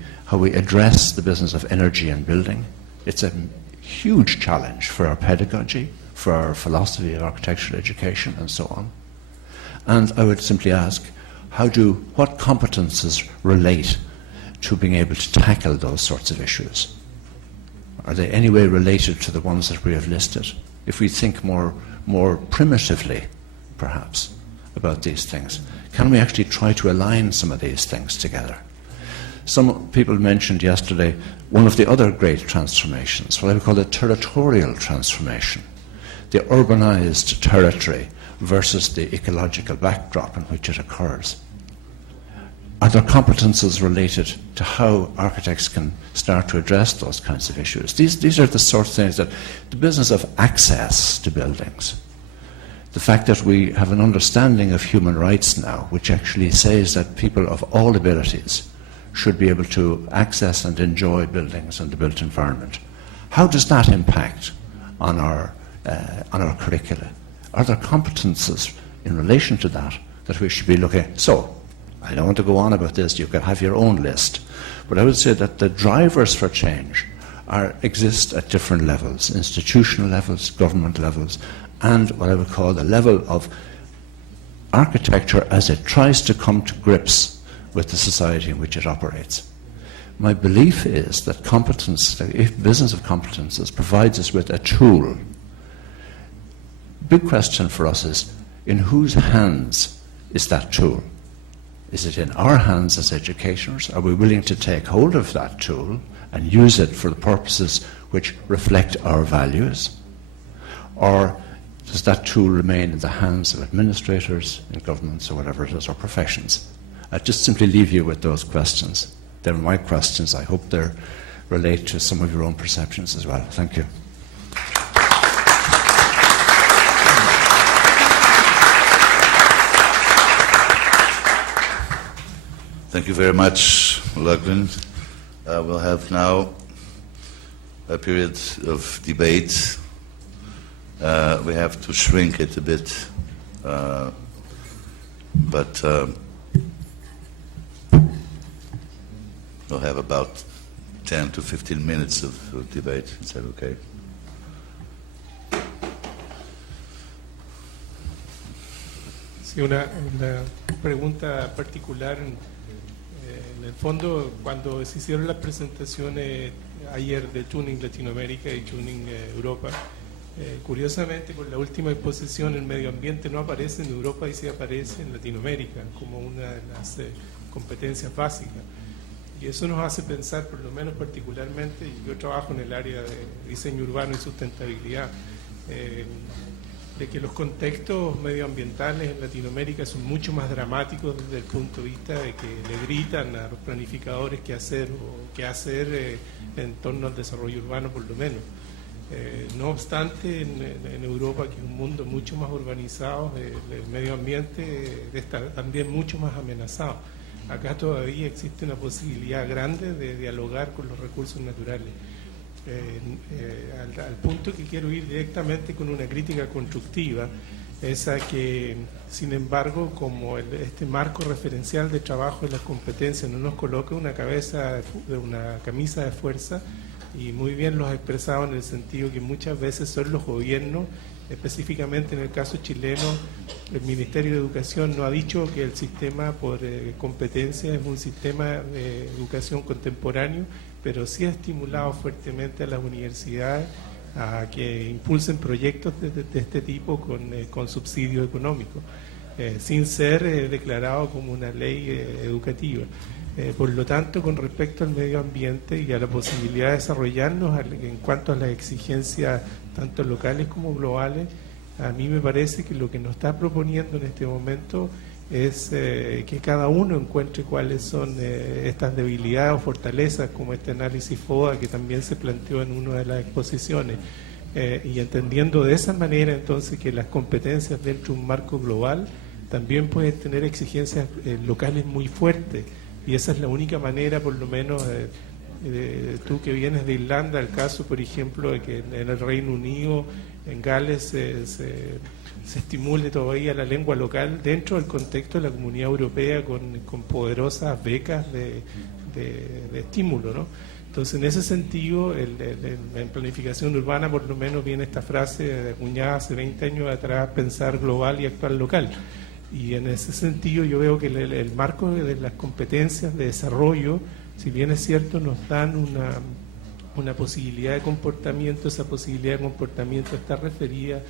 address the business of energy and building. It's a huge challenge for our pedagogy, for our philosophy of architectural education, and so on. And I would simply ask, what competences relate to being able to tackle those sorts of issues? Are they any way related to the ones that we have listed? If we think more primitively, perhaps, about these things, can we actually try to align some of these things together? Some people mentioned yesterday one of the other great transformations, what I would call the territorial transformation, the urbanized territory versus the ecological backdrop in which it occurs. Are there competences related to how architects can start to address those kinds of issues? These are the sort of things that the business of access to buildings, the fact that we have an understanding of human rights now, which actually says that people of all abilities should be able to access and enjoy buildings and the built environment. How does that impact on our curricula? Are there competences in relation to that we should be looking at? So, I don't want to go on about this, you can have your own list, but I would say that the drivers for change exist at different levels, institutional levels, government levels, and what I would call the level of architecture as it tries to come to grips with the society in which it operates. My belief is that competence, the business of competences, provides us with a tool. Big question for us is, in whose hands is that tool? Is it in our hands as educators? Are we willing to take hold of that tool and use it for the purposes which reflect our values? Or does that tool remain in the hands of administrators, in governments, or whatever it is, or professions? I'd just simply leave you with those questions. They're my questions. I hope they relate to some of your own perceptions as well. Thank you. Thank you very much, Lachlan. We'll have now a period of debate. We have to shrink it a bit, but we'll have about 10 to 15 minutes of debate. Is that okay? Sí, una pregunta particular. En el fondo, cuando se hicieron las presentaciones ayer de Tuning Latinoamérica y Tuning Europa, curiosamente con la última exposición el medio ambiente no aparece en Europa y sí aparece en Latinoamérica como una de las competencias básicas. Y eso nos hace pensar, por lo menos particularmente, yo trabajo en el área de diseño urbano y sustentabilidad, de que los contextos medioambientales en Latinoamérica son mucho más dramáticos desde el punto de vista de que le gritan a los planificadores qué hacer en torno al desarrollo urbano, por lo menos. No obstante, en Europa, que es un mundo mucho más urbanizado, el medio ambiente está también mucho más amenazado. Acá todavía existe una posibilidad grande de dialogar con los recursos naturales. Al punto que quiero ir directamente con una crítica constructiva, es a que, sin embargo, como este marco referencial de trabajo y las competencias no nos coloca una camisa de fuerza, y muy bien lo has expresado en el sentido que muchas veces son los gobiernos, específicamente en el caso chileno, el Ministerio de Educación no ha dicho que el sistema por competencia es un sistema de educación contemporáneo, pero sí ha estimulado fuertemente a las universidades a que impulsen proyectos de este tipo con subsidio económico, sin ser declarado como una ley educativa. Por lo tanto, con respecto al medio ambiente y a la posibilidad de desarrollarnos en cuanto a las exigencias tanto locales como globales, a mí me parece que lo que nos está proponiendo en este momento es que cada uno encuentre cuáles son estas debilidades o fortalezas, como este análisis FODA que también se planteó en una de las exposiciones, y entendiendo de esa manera entonces que las competencias dentro de un marco global también pueden tener exigencias locales muy fuertes, y esa es la única manera, por lo menos tú que vienes de Irlanda, el caso por ejemplo de que en el Reino Unido, en Gales se estimule todavía la lengua local dentro del contexto de la Comunidad Europea con poderosas becas de estímulo, ¿no? Entonces, en ese sentido, en planificación urbana, por lo menos, viene esta frase acuñada hace 20 años atrás: pensar global y actuar local. Y en ese sentido, yo veo que el marco de las competencias de desarrollo, si bien es cierto, nos dan una posibilidad de comportamiento, esa posibilidad de comportamiento está referida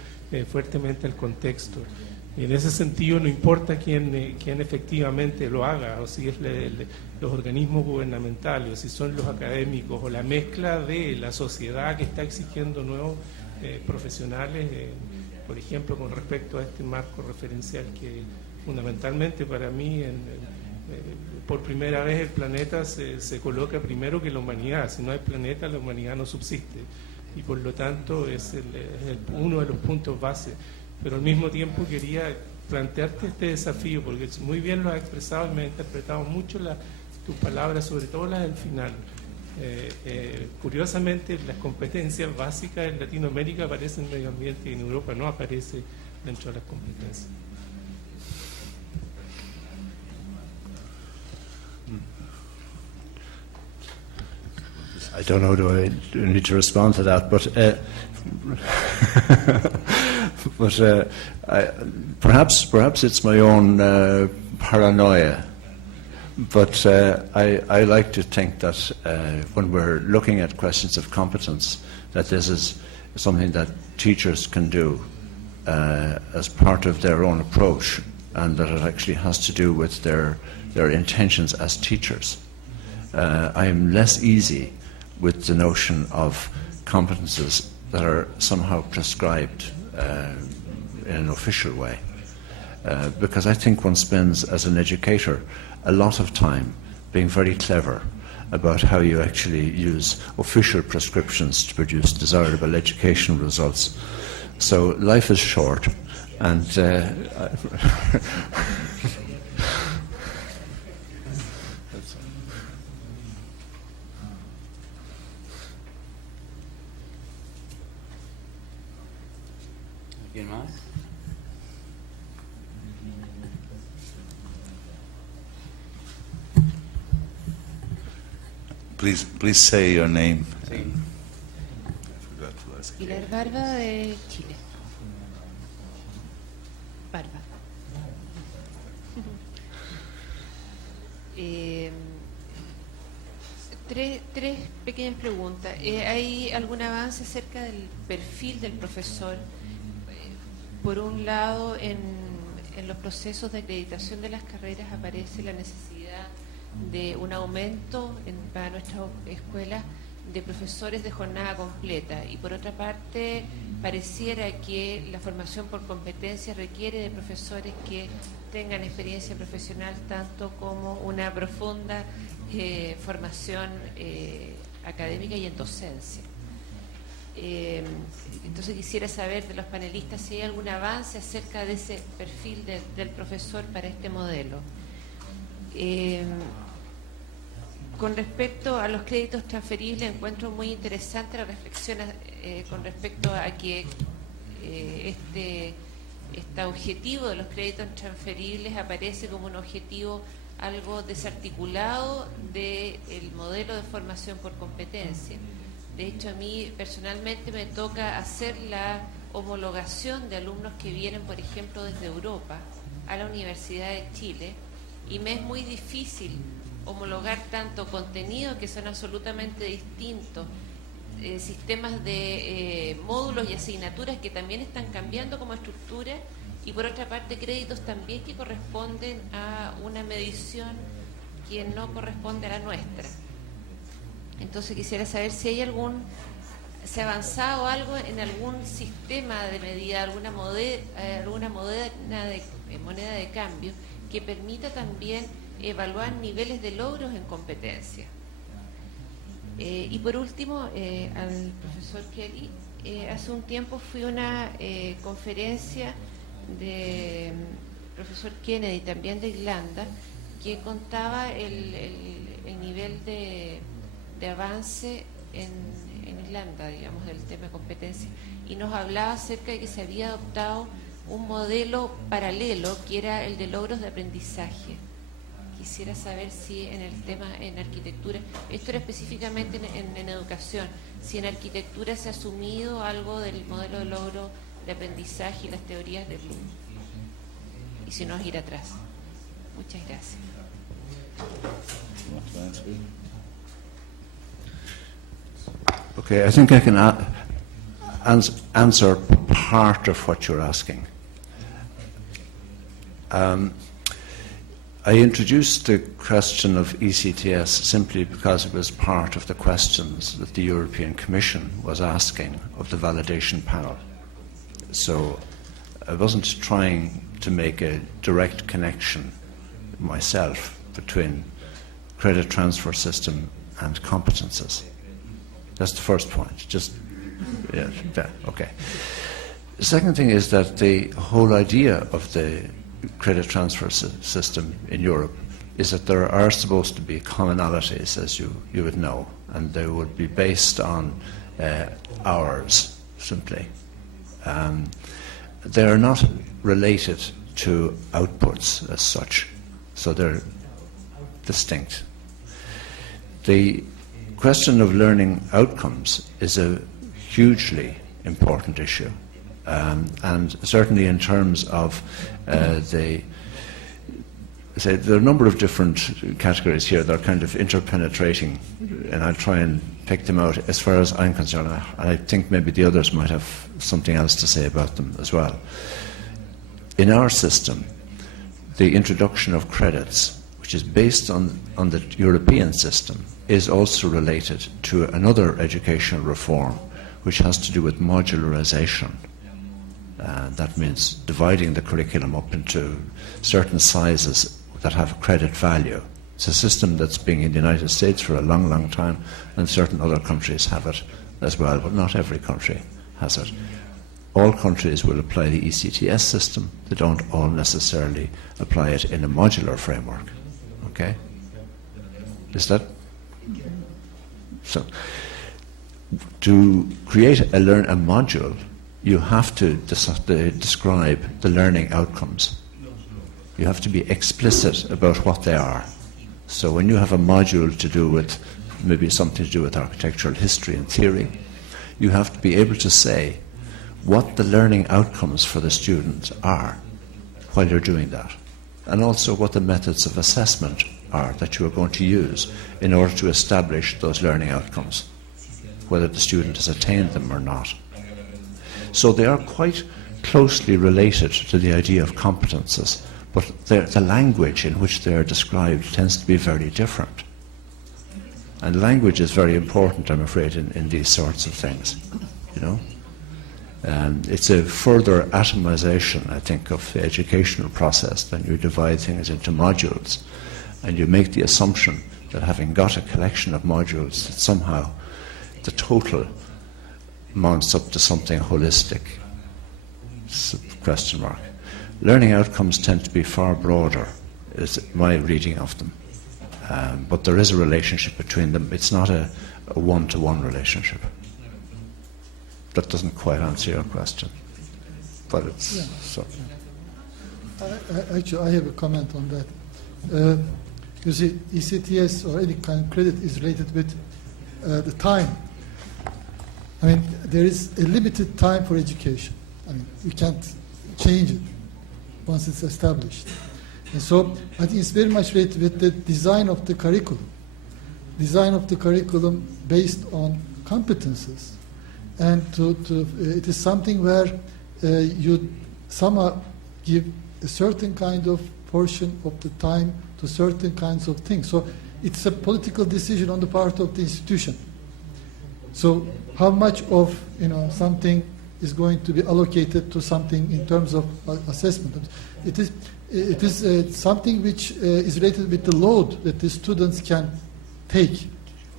fuertemente al contexto. Y en ese sentido no importa quién efectivamente lo haga, o si es los organismos gubernamentales, o si son los académicos, o la mezcla de la sociedad que está exigiendo nuevos profesionales, por ejemplo, con respecto a este marco referencial que fundamentalmente para mí, por primera vez el planeta se coloca primero que la humanidad. Si no hay planeta, la humanidad no subsiste, y por lo tanto es uno de los puntos base. Pero al mismo tiempo quería plantearte este desafío, porque muy bien lo has expresado y me ha interpretado mucho tus palabras, sobre todo las del final. Curiosamente, las competencias básicas en Latinoamérica aparecen en medio ambiente y en Europa no aparece dentro de las competencias. I don't know, do I need to respond to that? But perhaps it's my own paranoia. But I like to think that when we're looking at questions of competence, that this is something that teachers can do as part of their own approach, and that it actually has to do with their intentions as teachers. I am less easy with the notion of competences that are somehow prescribed in an official way. Because I think one spends, as an educator, a lot of time being very clever about how you actually use official prescriptions to produce desirable educational results. So life is short, and ¿Alguien más? Please say your name. Sí. I forgot to ask. Pilar Barba, de Chile. Barba. Tres pequeñas preguntas. ¿Hay algún avance acerca del perfil del profesor? Por un lado, en los procesos de acreditación de las carreras aparece la necesidad de un aumento para nuestras escuelas de profesores de jornada completa, y por otra parte pareciera que la formación por competencia requiere de profesores que tengan experiencia profesional tanto como una profunda formación académica y en docencia. Entonces quisiera saber de los panelistas si hay algún avance acerca de ese perfil del profesor para este modelo. Con respecto a los créditos transferibles, encuentro muy interesante la reflexión con respecto a que este objetivo de los créditos transferibles aparece como un objetivo algo desarticulado del modelo de formación por competencia. De hecho, a mí personalmente me toca hacer la homologación de alumnos que vienen, por ejemplo, desde Europa a la Universidad de Chile, y me es muy difícil homologar tanto contenido, que son absolutamente distintos, sistemas de módulos y asignaturas que también están cambiando como estructura, y por otra parte créditos también que corresponden a una medición que no corresponde a la nuestra. Entonces quisiera saber si hay se ha avanzado algo en algún sistema de medida, alguna moneda de cambio que permita también evaluar niveles de logros en competencia. Y por último, al profesor Kelly, hace un tiempo fui a una conferencia de profesor Kennedy, también de Irlanda, que contaba el nivel de avance en Irlanda, digamos, del tema de competencia, y nos hablaba acerca de que se había adoptado un modelo paralelo que era el de logros de aprendizaje. Quisiera saber si en el tema, en arquitectura, esto era específicamente en educación, si en arquitectura se ha asumido algo del modelo de logro de aprendizaje y las teorías de Bloom, y si no es ir atrás. Muchas gracias. Okay, I think I can answer part of what you're asking. I introduced the question of ECTS simply because it was part of the questions that the European Commission was asking of the validation panel. So I wasn't trying to make a direct connection myself between credit transfer system and competences. That's the first point. Just, yeah, okay. The second thing is that the whole idea of the credit transfer system in Europe is that there are supposed to be commonalities, as you would know, and they would be based on hours, simply. They are not related to outputs as such, so they're distinct. The question of learning outcomes is a hugely important issue, and certainly in terms of there are a number of different categories here that are kind of interpenetrating, and I'll try and pick them out as far as I'm concerned. I think maybe the others might have something else to say about them as well. In our system, the introduction of credits, which is based on the European system, is also related to another educational reform, which has to do with modularization. That means dividing the curriculum up into certain sizes that have credit value. It's a system that's been in the United States for a long, long time, and certain other countries have it as well, but not every country has it. All countries will apply the ECTS system. They don't all necessarily apply it in a modular framework. Okay? Is that? So, to create a module, you have to describe the learning outcomes. You have to be explicit about what they are. So when you have a module to do with maybe something to do with architectural history and theory, you have to be able to say what the learning outcomes for the students are while you're doing that, and also what the methods of assessment are that you are going to use in order to establish those learning outcomes, whether the student has attained them or not. So they are quite closely related to the idea of competences, but the language in which they are described tends to be very different. And language is very important, I'm afraid, in these sorts of things, you know. It's a further atomization, I think, of the educational process when you divide things into modules, and you make the assumption that having got a collection of modules, that somehow the total amounts up to something holistic. Question mark. Learning outcomes tend to be far broader, is my reading of them. But there is a relationship between them. It's not a one-to-one relationship. That doesn't quite answer your question, but it's so. Actually, I have a comment on that. You see, ECTS or any kind of credit is related with the time. I mean, there is a limited time for education. I mean, you can't change it once it's established. And so I think it's very much related with the design of the curriculum. Design of the curriculum based on competences. And it is something where you somehow give a certain kind of portion of the time to certain kinds of things. So it's a political decision on the part of the institution. So how much of something is going to be allocated to something in terms of assessment. It is something which is related with the load that the students can take,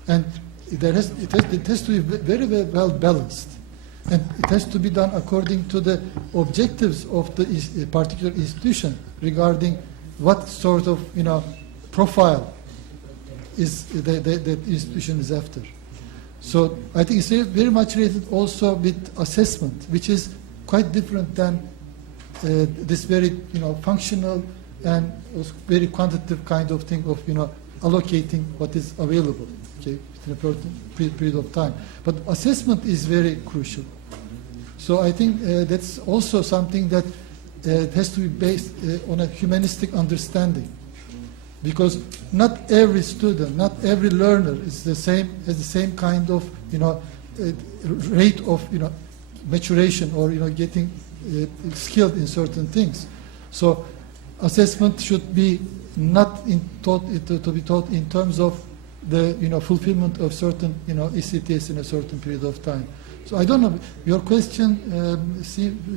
and it has to be very, very well balanced, and it has to be done according to the objectives of the particular institution regarding what sort of profile is the institution is after. So I think it's very much related also with assessment, which is quite different than this very functional and very quantitative kind of thing of allocating what is available, okay, in a certain period of time. But assessment is very crucial. So I think that's also something that has to be based on a humanistic understanding, because not every student, not every learner is has the same kind of rate of maturation or getting skilled in certain things. So assessment should be not to be taught in terms of the fulfillment of certain ECTS in a certain period of time. So I don't know, your question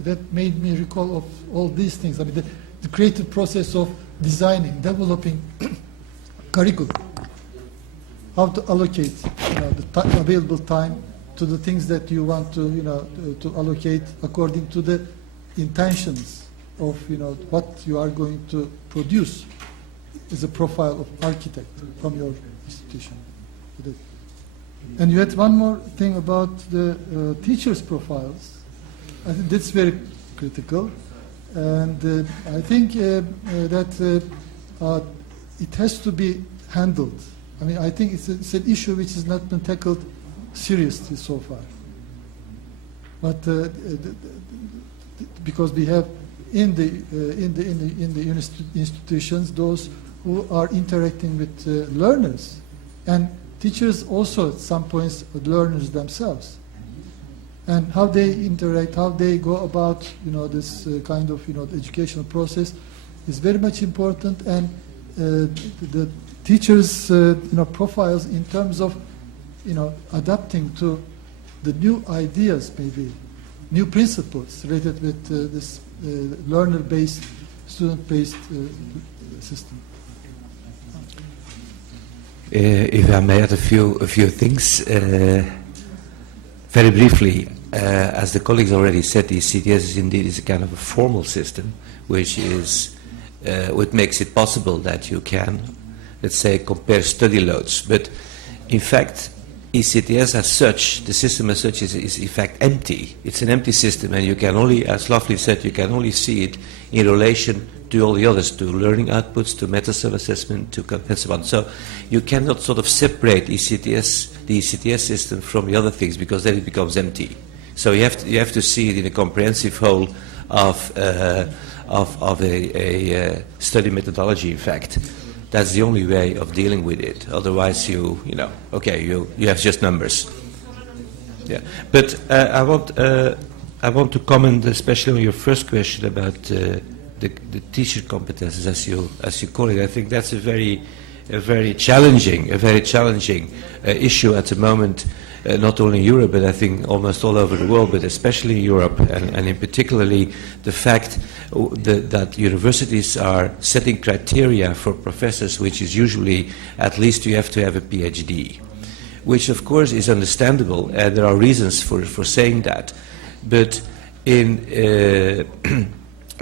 that made me recall of all these things. I mean, the creative process of designing, developing curriculum, how to allocate the available time to the things that you want to allocate according to the intentions of what you are going to produce as a profile of architect from your institution. And you had one more thing about the teachers' profiles. I think that's very critical. And I think that it has to be handled. I mean, I think it's an issue which has not been tackled seriously so far. But because we have in the institutions those who are interacting with learners, and teachers also at some points are learners themselves. And how they interact, how they go about, this kind of, the educational process is very much important. And the teachers' profiles in terms of, adapting to the new ideas, maybe new principles related with this learner-based, student-based system. If I may add a few things. Very briefly, as the colleagues already said, the CTS is a kind of a formal system, which makes it possible that you can, let's say, compare study loads. But in fact, ECTS as such, the system as such, is in fact empty. It's an empty system, and you can only, as lovely said, you can only see it in relation to all the others, to learning outputs, to meta-self-assessment, and so on. So you cannot sort of separate the ECTS system from the other things, because then it becomes empty. So you have to see it in a comprehensive whole of a study methodology. In fact, that's the only way of dealing with it. Otherwise, you have just numbers. Yeah, but I want to comment especially on your first question about the teacher competences, as you call it. I think that's a very challenging issue at the moment, not only in Europe, but I think almost all over the world, but especially in Europe, and in particularly the fact that universities are setting criteria for professors, which is usually at least you have to have a PhD, which of course is understandable, and there are reasons for saying that. But in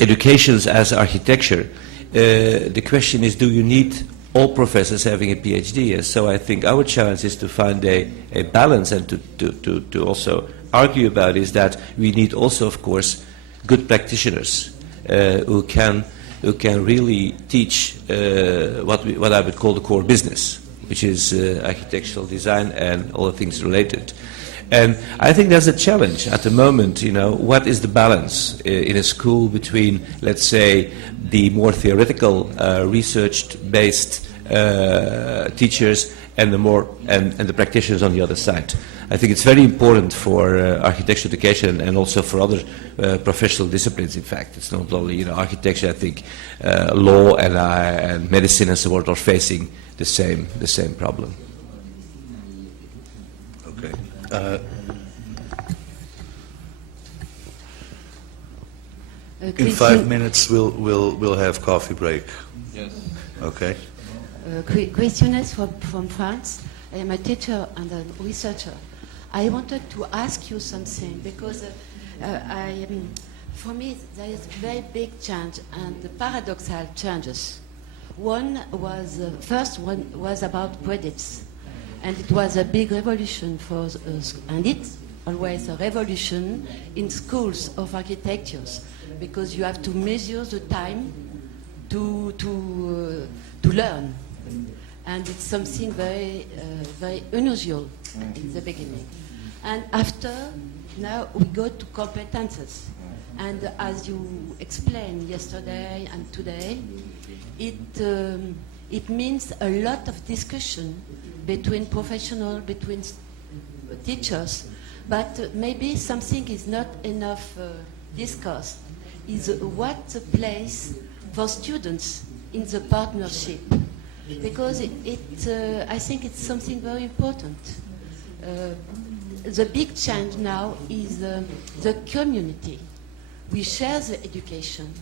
educations as architecture, the question is, do you need all professors having a PhD? And so I think our challenge is to find a balance, and to also argue about is that we need also, of course, good practitioners who can really teach what I would call the core business, which is architectural design and all the things related. And I think there's a challenge at the moment, what is the balance in a school between, let's say, the more theoretical, research-based teachers and the practitioners on the other side. I think it's very important for architecture education and also for other professional disciplines. In fact, it's not only architecture. I think law and medicine and so on are facing the same problem. Okay. In 5 minutes, we'll have coffee break. Yes. Okay. Questionnaires from France. I am a teacher and a researcher. I wanted to ask you something because for me there is very big change and paradoxal changes. First one was about credits, and it was a big revolution for and it's always a revolution in schools of architectures, because you have to measure the time to learn, and it's something very very unusual in the beginning. And after, now we go to competences, and as you explained yesterday and today, it means a lot of discussion between professionals, between teachers, but maybe something is not enough discussed, is what's the place for students in the partnership, because I think it's something very important. The big change now is the community. We share the education.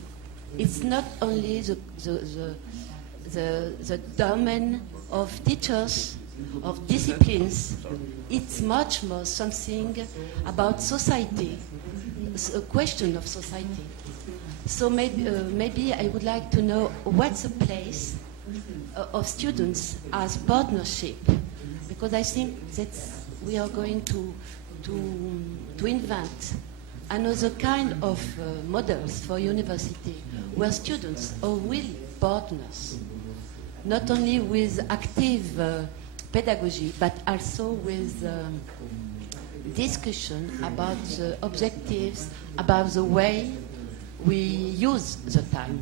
It's not only the domain of teachers, of disciplines. It's much more something about society, a question of society. So maybe I would like to know what's the place of students as partnership, because I think that we are going to invent another kind of models for university where students are really partners, not only with active pedagogy, but also with discussion about the objectives, about the way we use the time.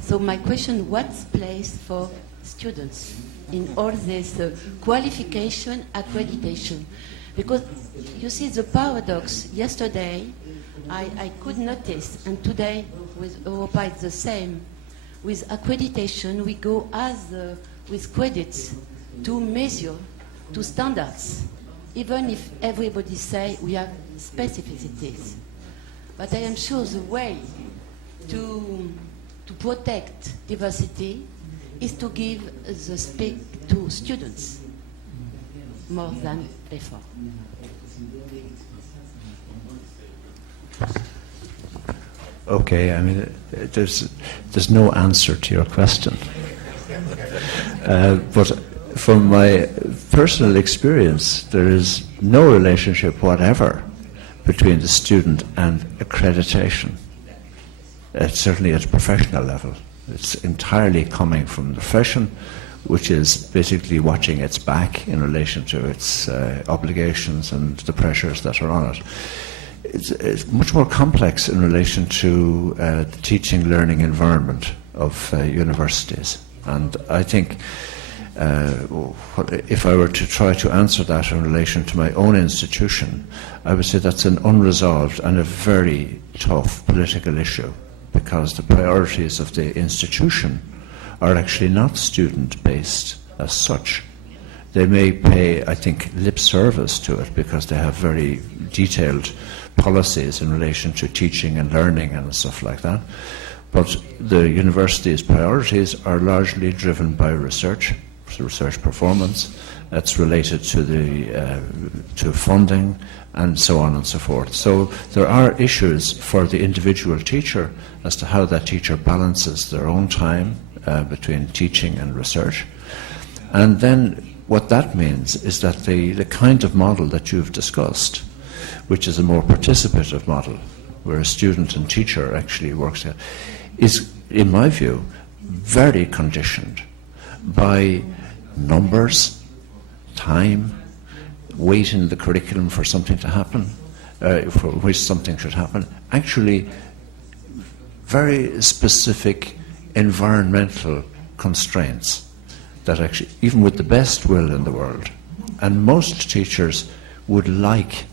So my question, what's place for students in all this qualification, accreditation? Because you see the paradox, yesterday I could notice, and today with Europa it's the same. With accreditation we go with credits to measure, to standards, even if everybody say we have specificities. But I am sure the way to protect diversity is to give the speak to students more than before. Okay, I mean, there's no answer to your question. But from my personal experience, there is no relationship whatever between the student and accreditation. Certainly at a professional level. It's entirely coming from the profession, which is basically watching its back in relation to its obligations and the pressures that are on it. It's much more complex in relation to the teaching learning environment of universities. And I think if I were to try to answer that in relation to my own institution, I would say that's an unresolved and a very tough political issue, because the priorities of the institution are actually not student-based as such. They may pay, I think, lip service to it because they have very detailed policies in relation to teaching and learning and stuff like that. But the university's priorities are largely driven by research performance. That's related to funding and so on and so forth. So there are issues for the individual teacher as to how that teacher balances their own time between teaching and research. And then what that means is that the kind of model that you've discussed, which is a more participative model, where a student and teacher actually works together, is, in my view, very conditioned by numbers, time, weight in the curriculum for something to happen, for which something should happen, actually very specific environmental constraints that actually, even with the best will in the world, and most teachers would like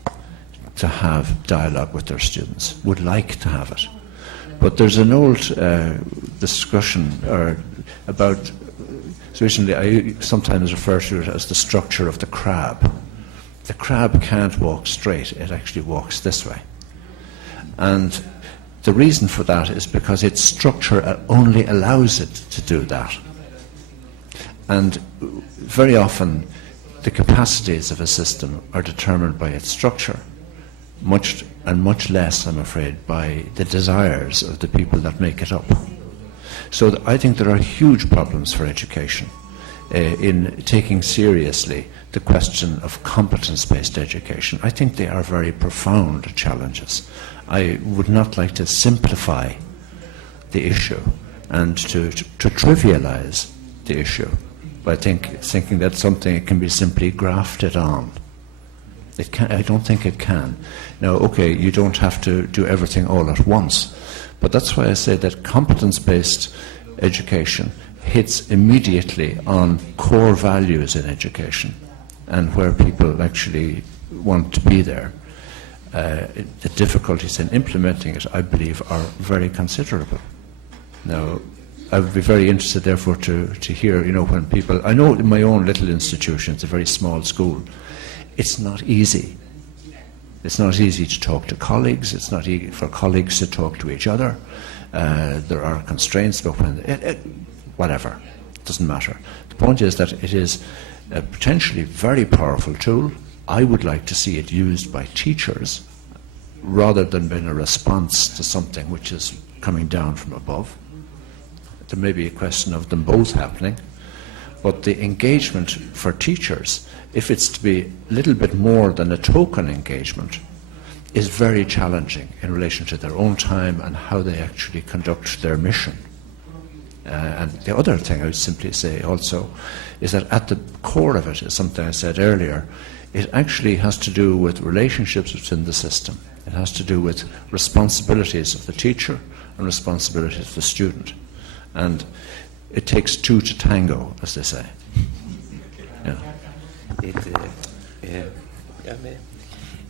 to have dialogue with their students, would like to have it. But there's an old discussion about, so recently I sometimes refer to it as the structure of the crab. The crab can't walk straight, it actually walks this way. And the reason for that is because its structure only allows it to do that. And very often the capacities of a system are determined by its structure, much less, I'm afraid, by the desires of the people that make it up. So I think there are huge problems for education in taking seriously the question of competence-based education. I think they are very profound challenges. I would not like to simplify the issue and to trivialize the issue by thinking that something can be simply grafted on. I don't think it can. Now, okay, you don't have to do everything all at once, but that's why I say that competence-based education hits immediately on core values in education and where people actually want to be there. The difficulties in implementing it, I believe, are very considerable. Now, I would be very interested, therefore, to hear, when people... I know in my own little institution, it's a very small school, it's not easy. It's not easy to talk to colleagues. It's not easy for colleagues to talk to each other. There are constraints about when... whatever. It doesn't matter. The point is that it is a potentially very powerful tool. I would like to see it used by teachers rather than being a response to something which is coming down from above. There may be a question of them both happening, but the engagement for teachers, if it's to be a little bit more than a token engagement, is very challenging in relation to their own time and how they actually conduct their mission. And the other thing I would simply say also is that at the core of it is something I said earlier. It actually has to do with relationships within the system. It has to do with responsibilities of the teacher and responsibilities of the student. And it takes two to tango, as they say.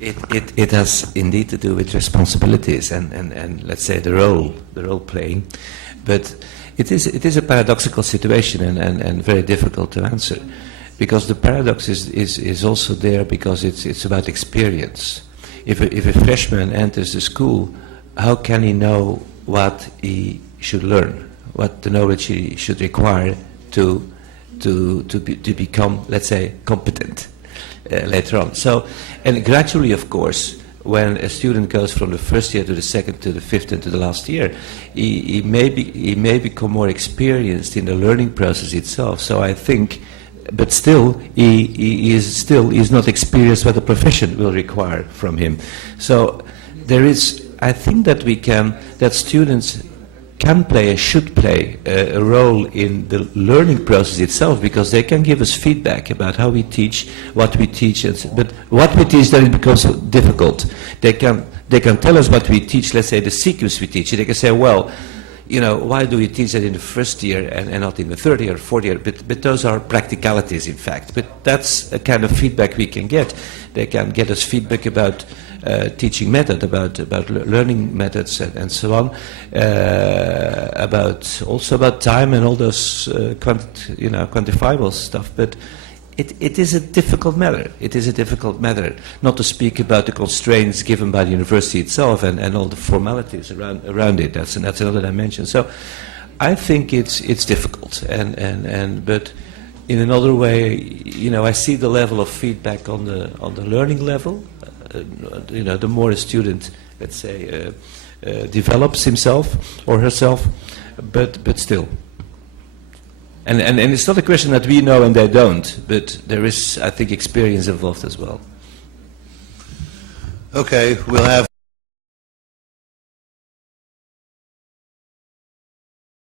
It has indeed to do with responsibilities and let's say the role playing, but it is a paradoxical situation and very difficult to answer, because the paradox is also there because it's about experience. If a freshman enters the school, how can he know what he should learn, what the knowledge he should require to become, let's say, competent later on? So, and gradually, of course, when a student goes from the first year to the second to the fifth and to the last year, he may become more experienced in the learning process itself. So I think, but still, he is not experienced what the profession will require from him. So there is, I think that students can play, should play a role in the learning process itself, because they can give us feedback about how we teach, what we teach, but what we teach then it becomes difficult. They can tell us what we teach, let's say the sequence we teach. They can say, well, why do we teach that in the first year and not in the third year or fourth year? But those are practicalities, in fact. But that's a kind of feedback we can get. They can get us feedback about teaching method, about learning methods and so on, also about time and all those quantifiable stuff. But it is a difficult matter. It is a difficult matter, not to speak about the constraints given by the university itself and all the formalities around it. That's another dimension. So I think it's difficult, but in another way, I see the level of feedback on the learning level. The more a student, let's say, develops himself or herself, but still. And it's not a question that we know and they don't, but there is, I think, experience involved as well. Okay, we'll have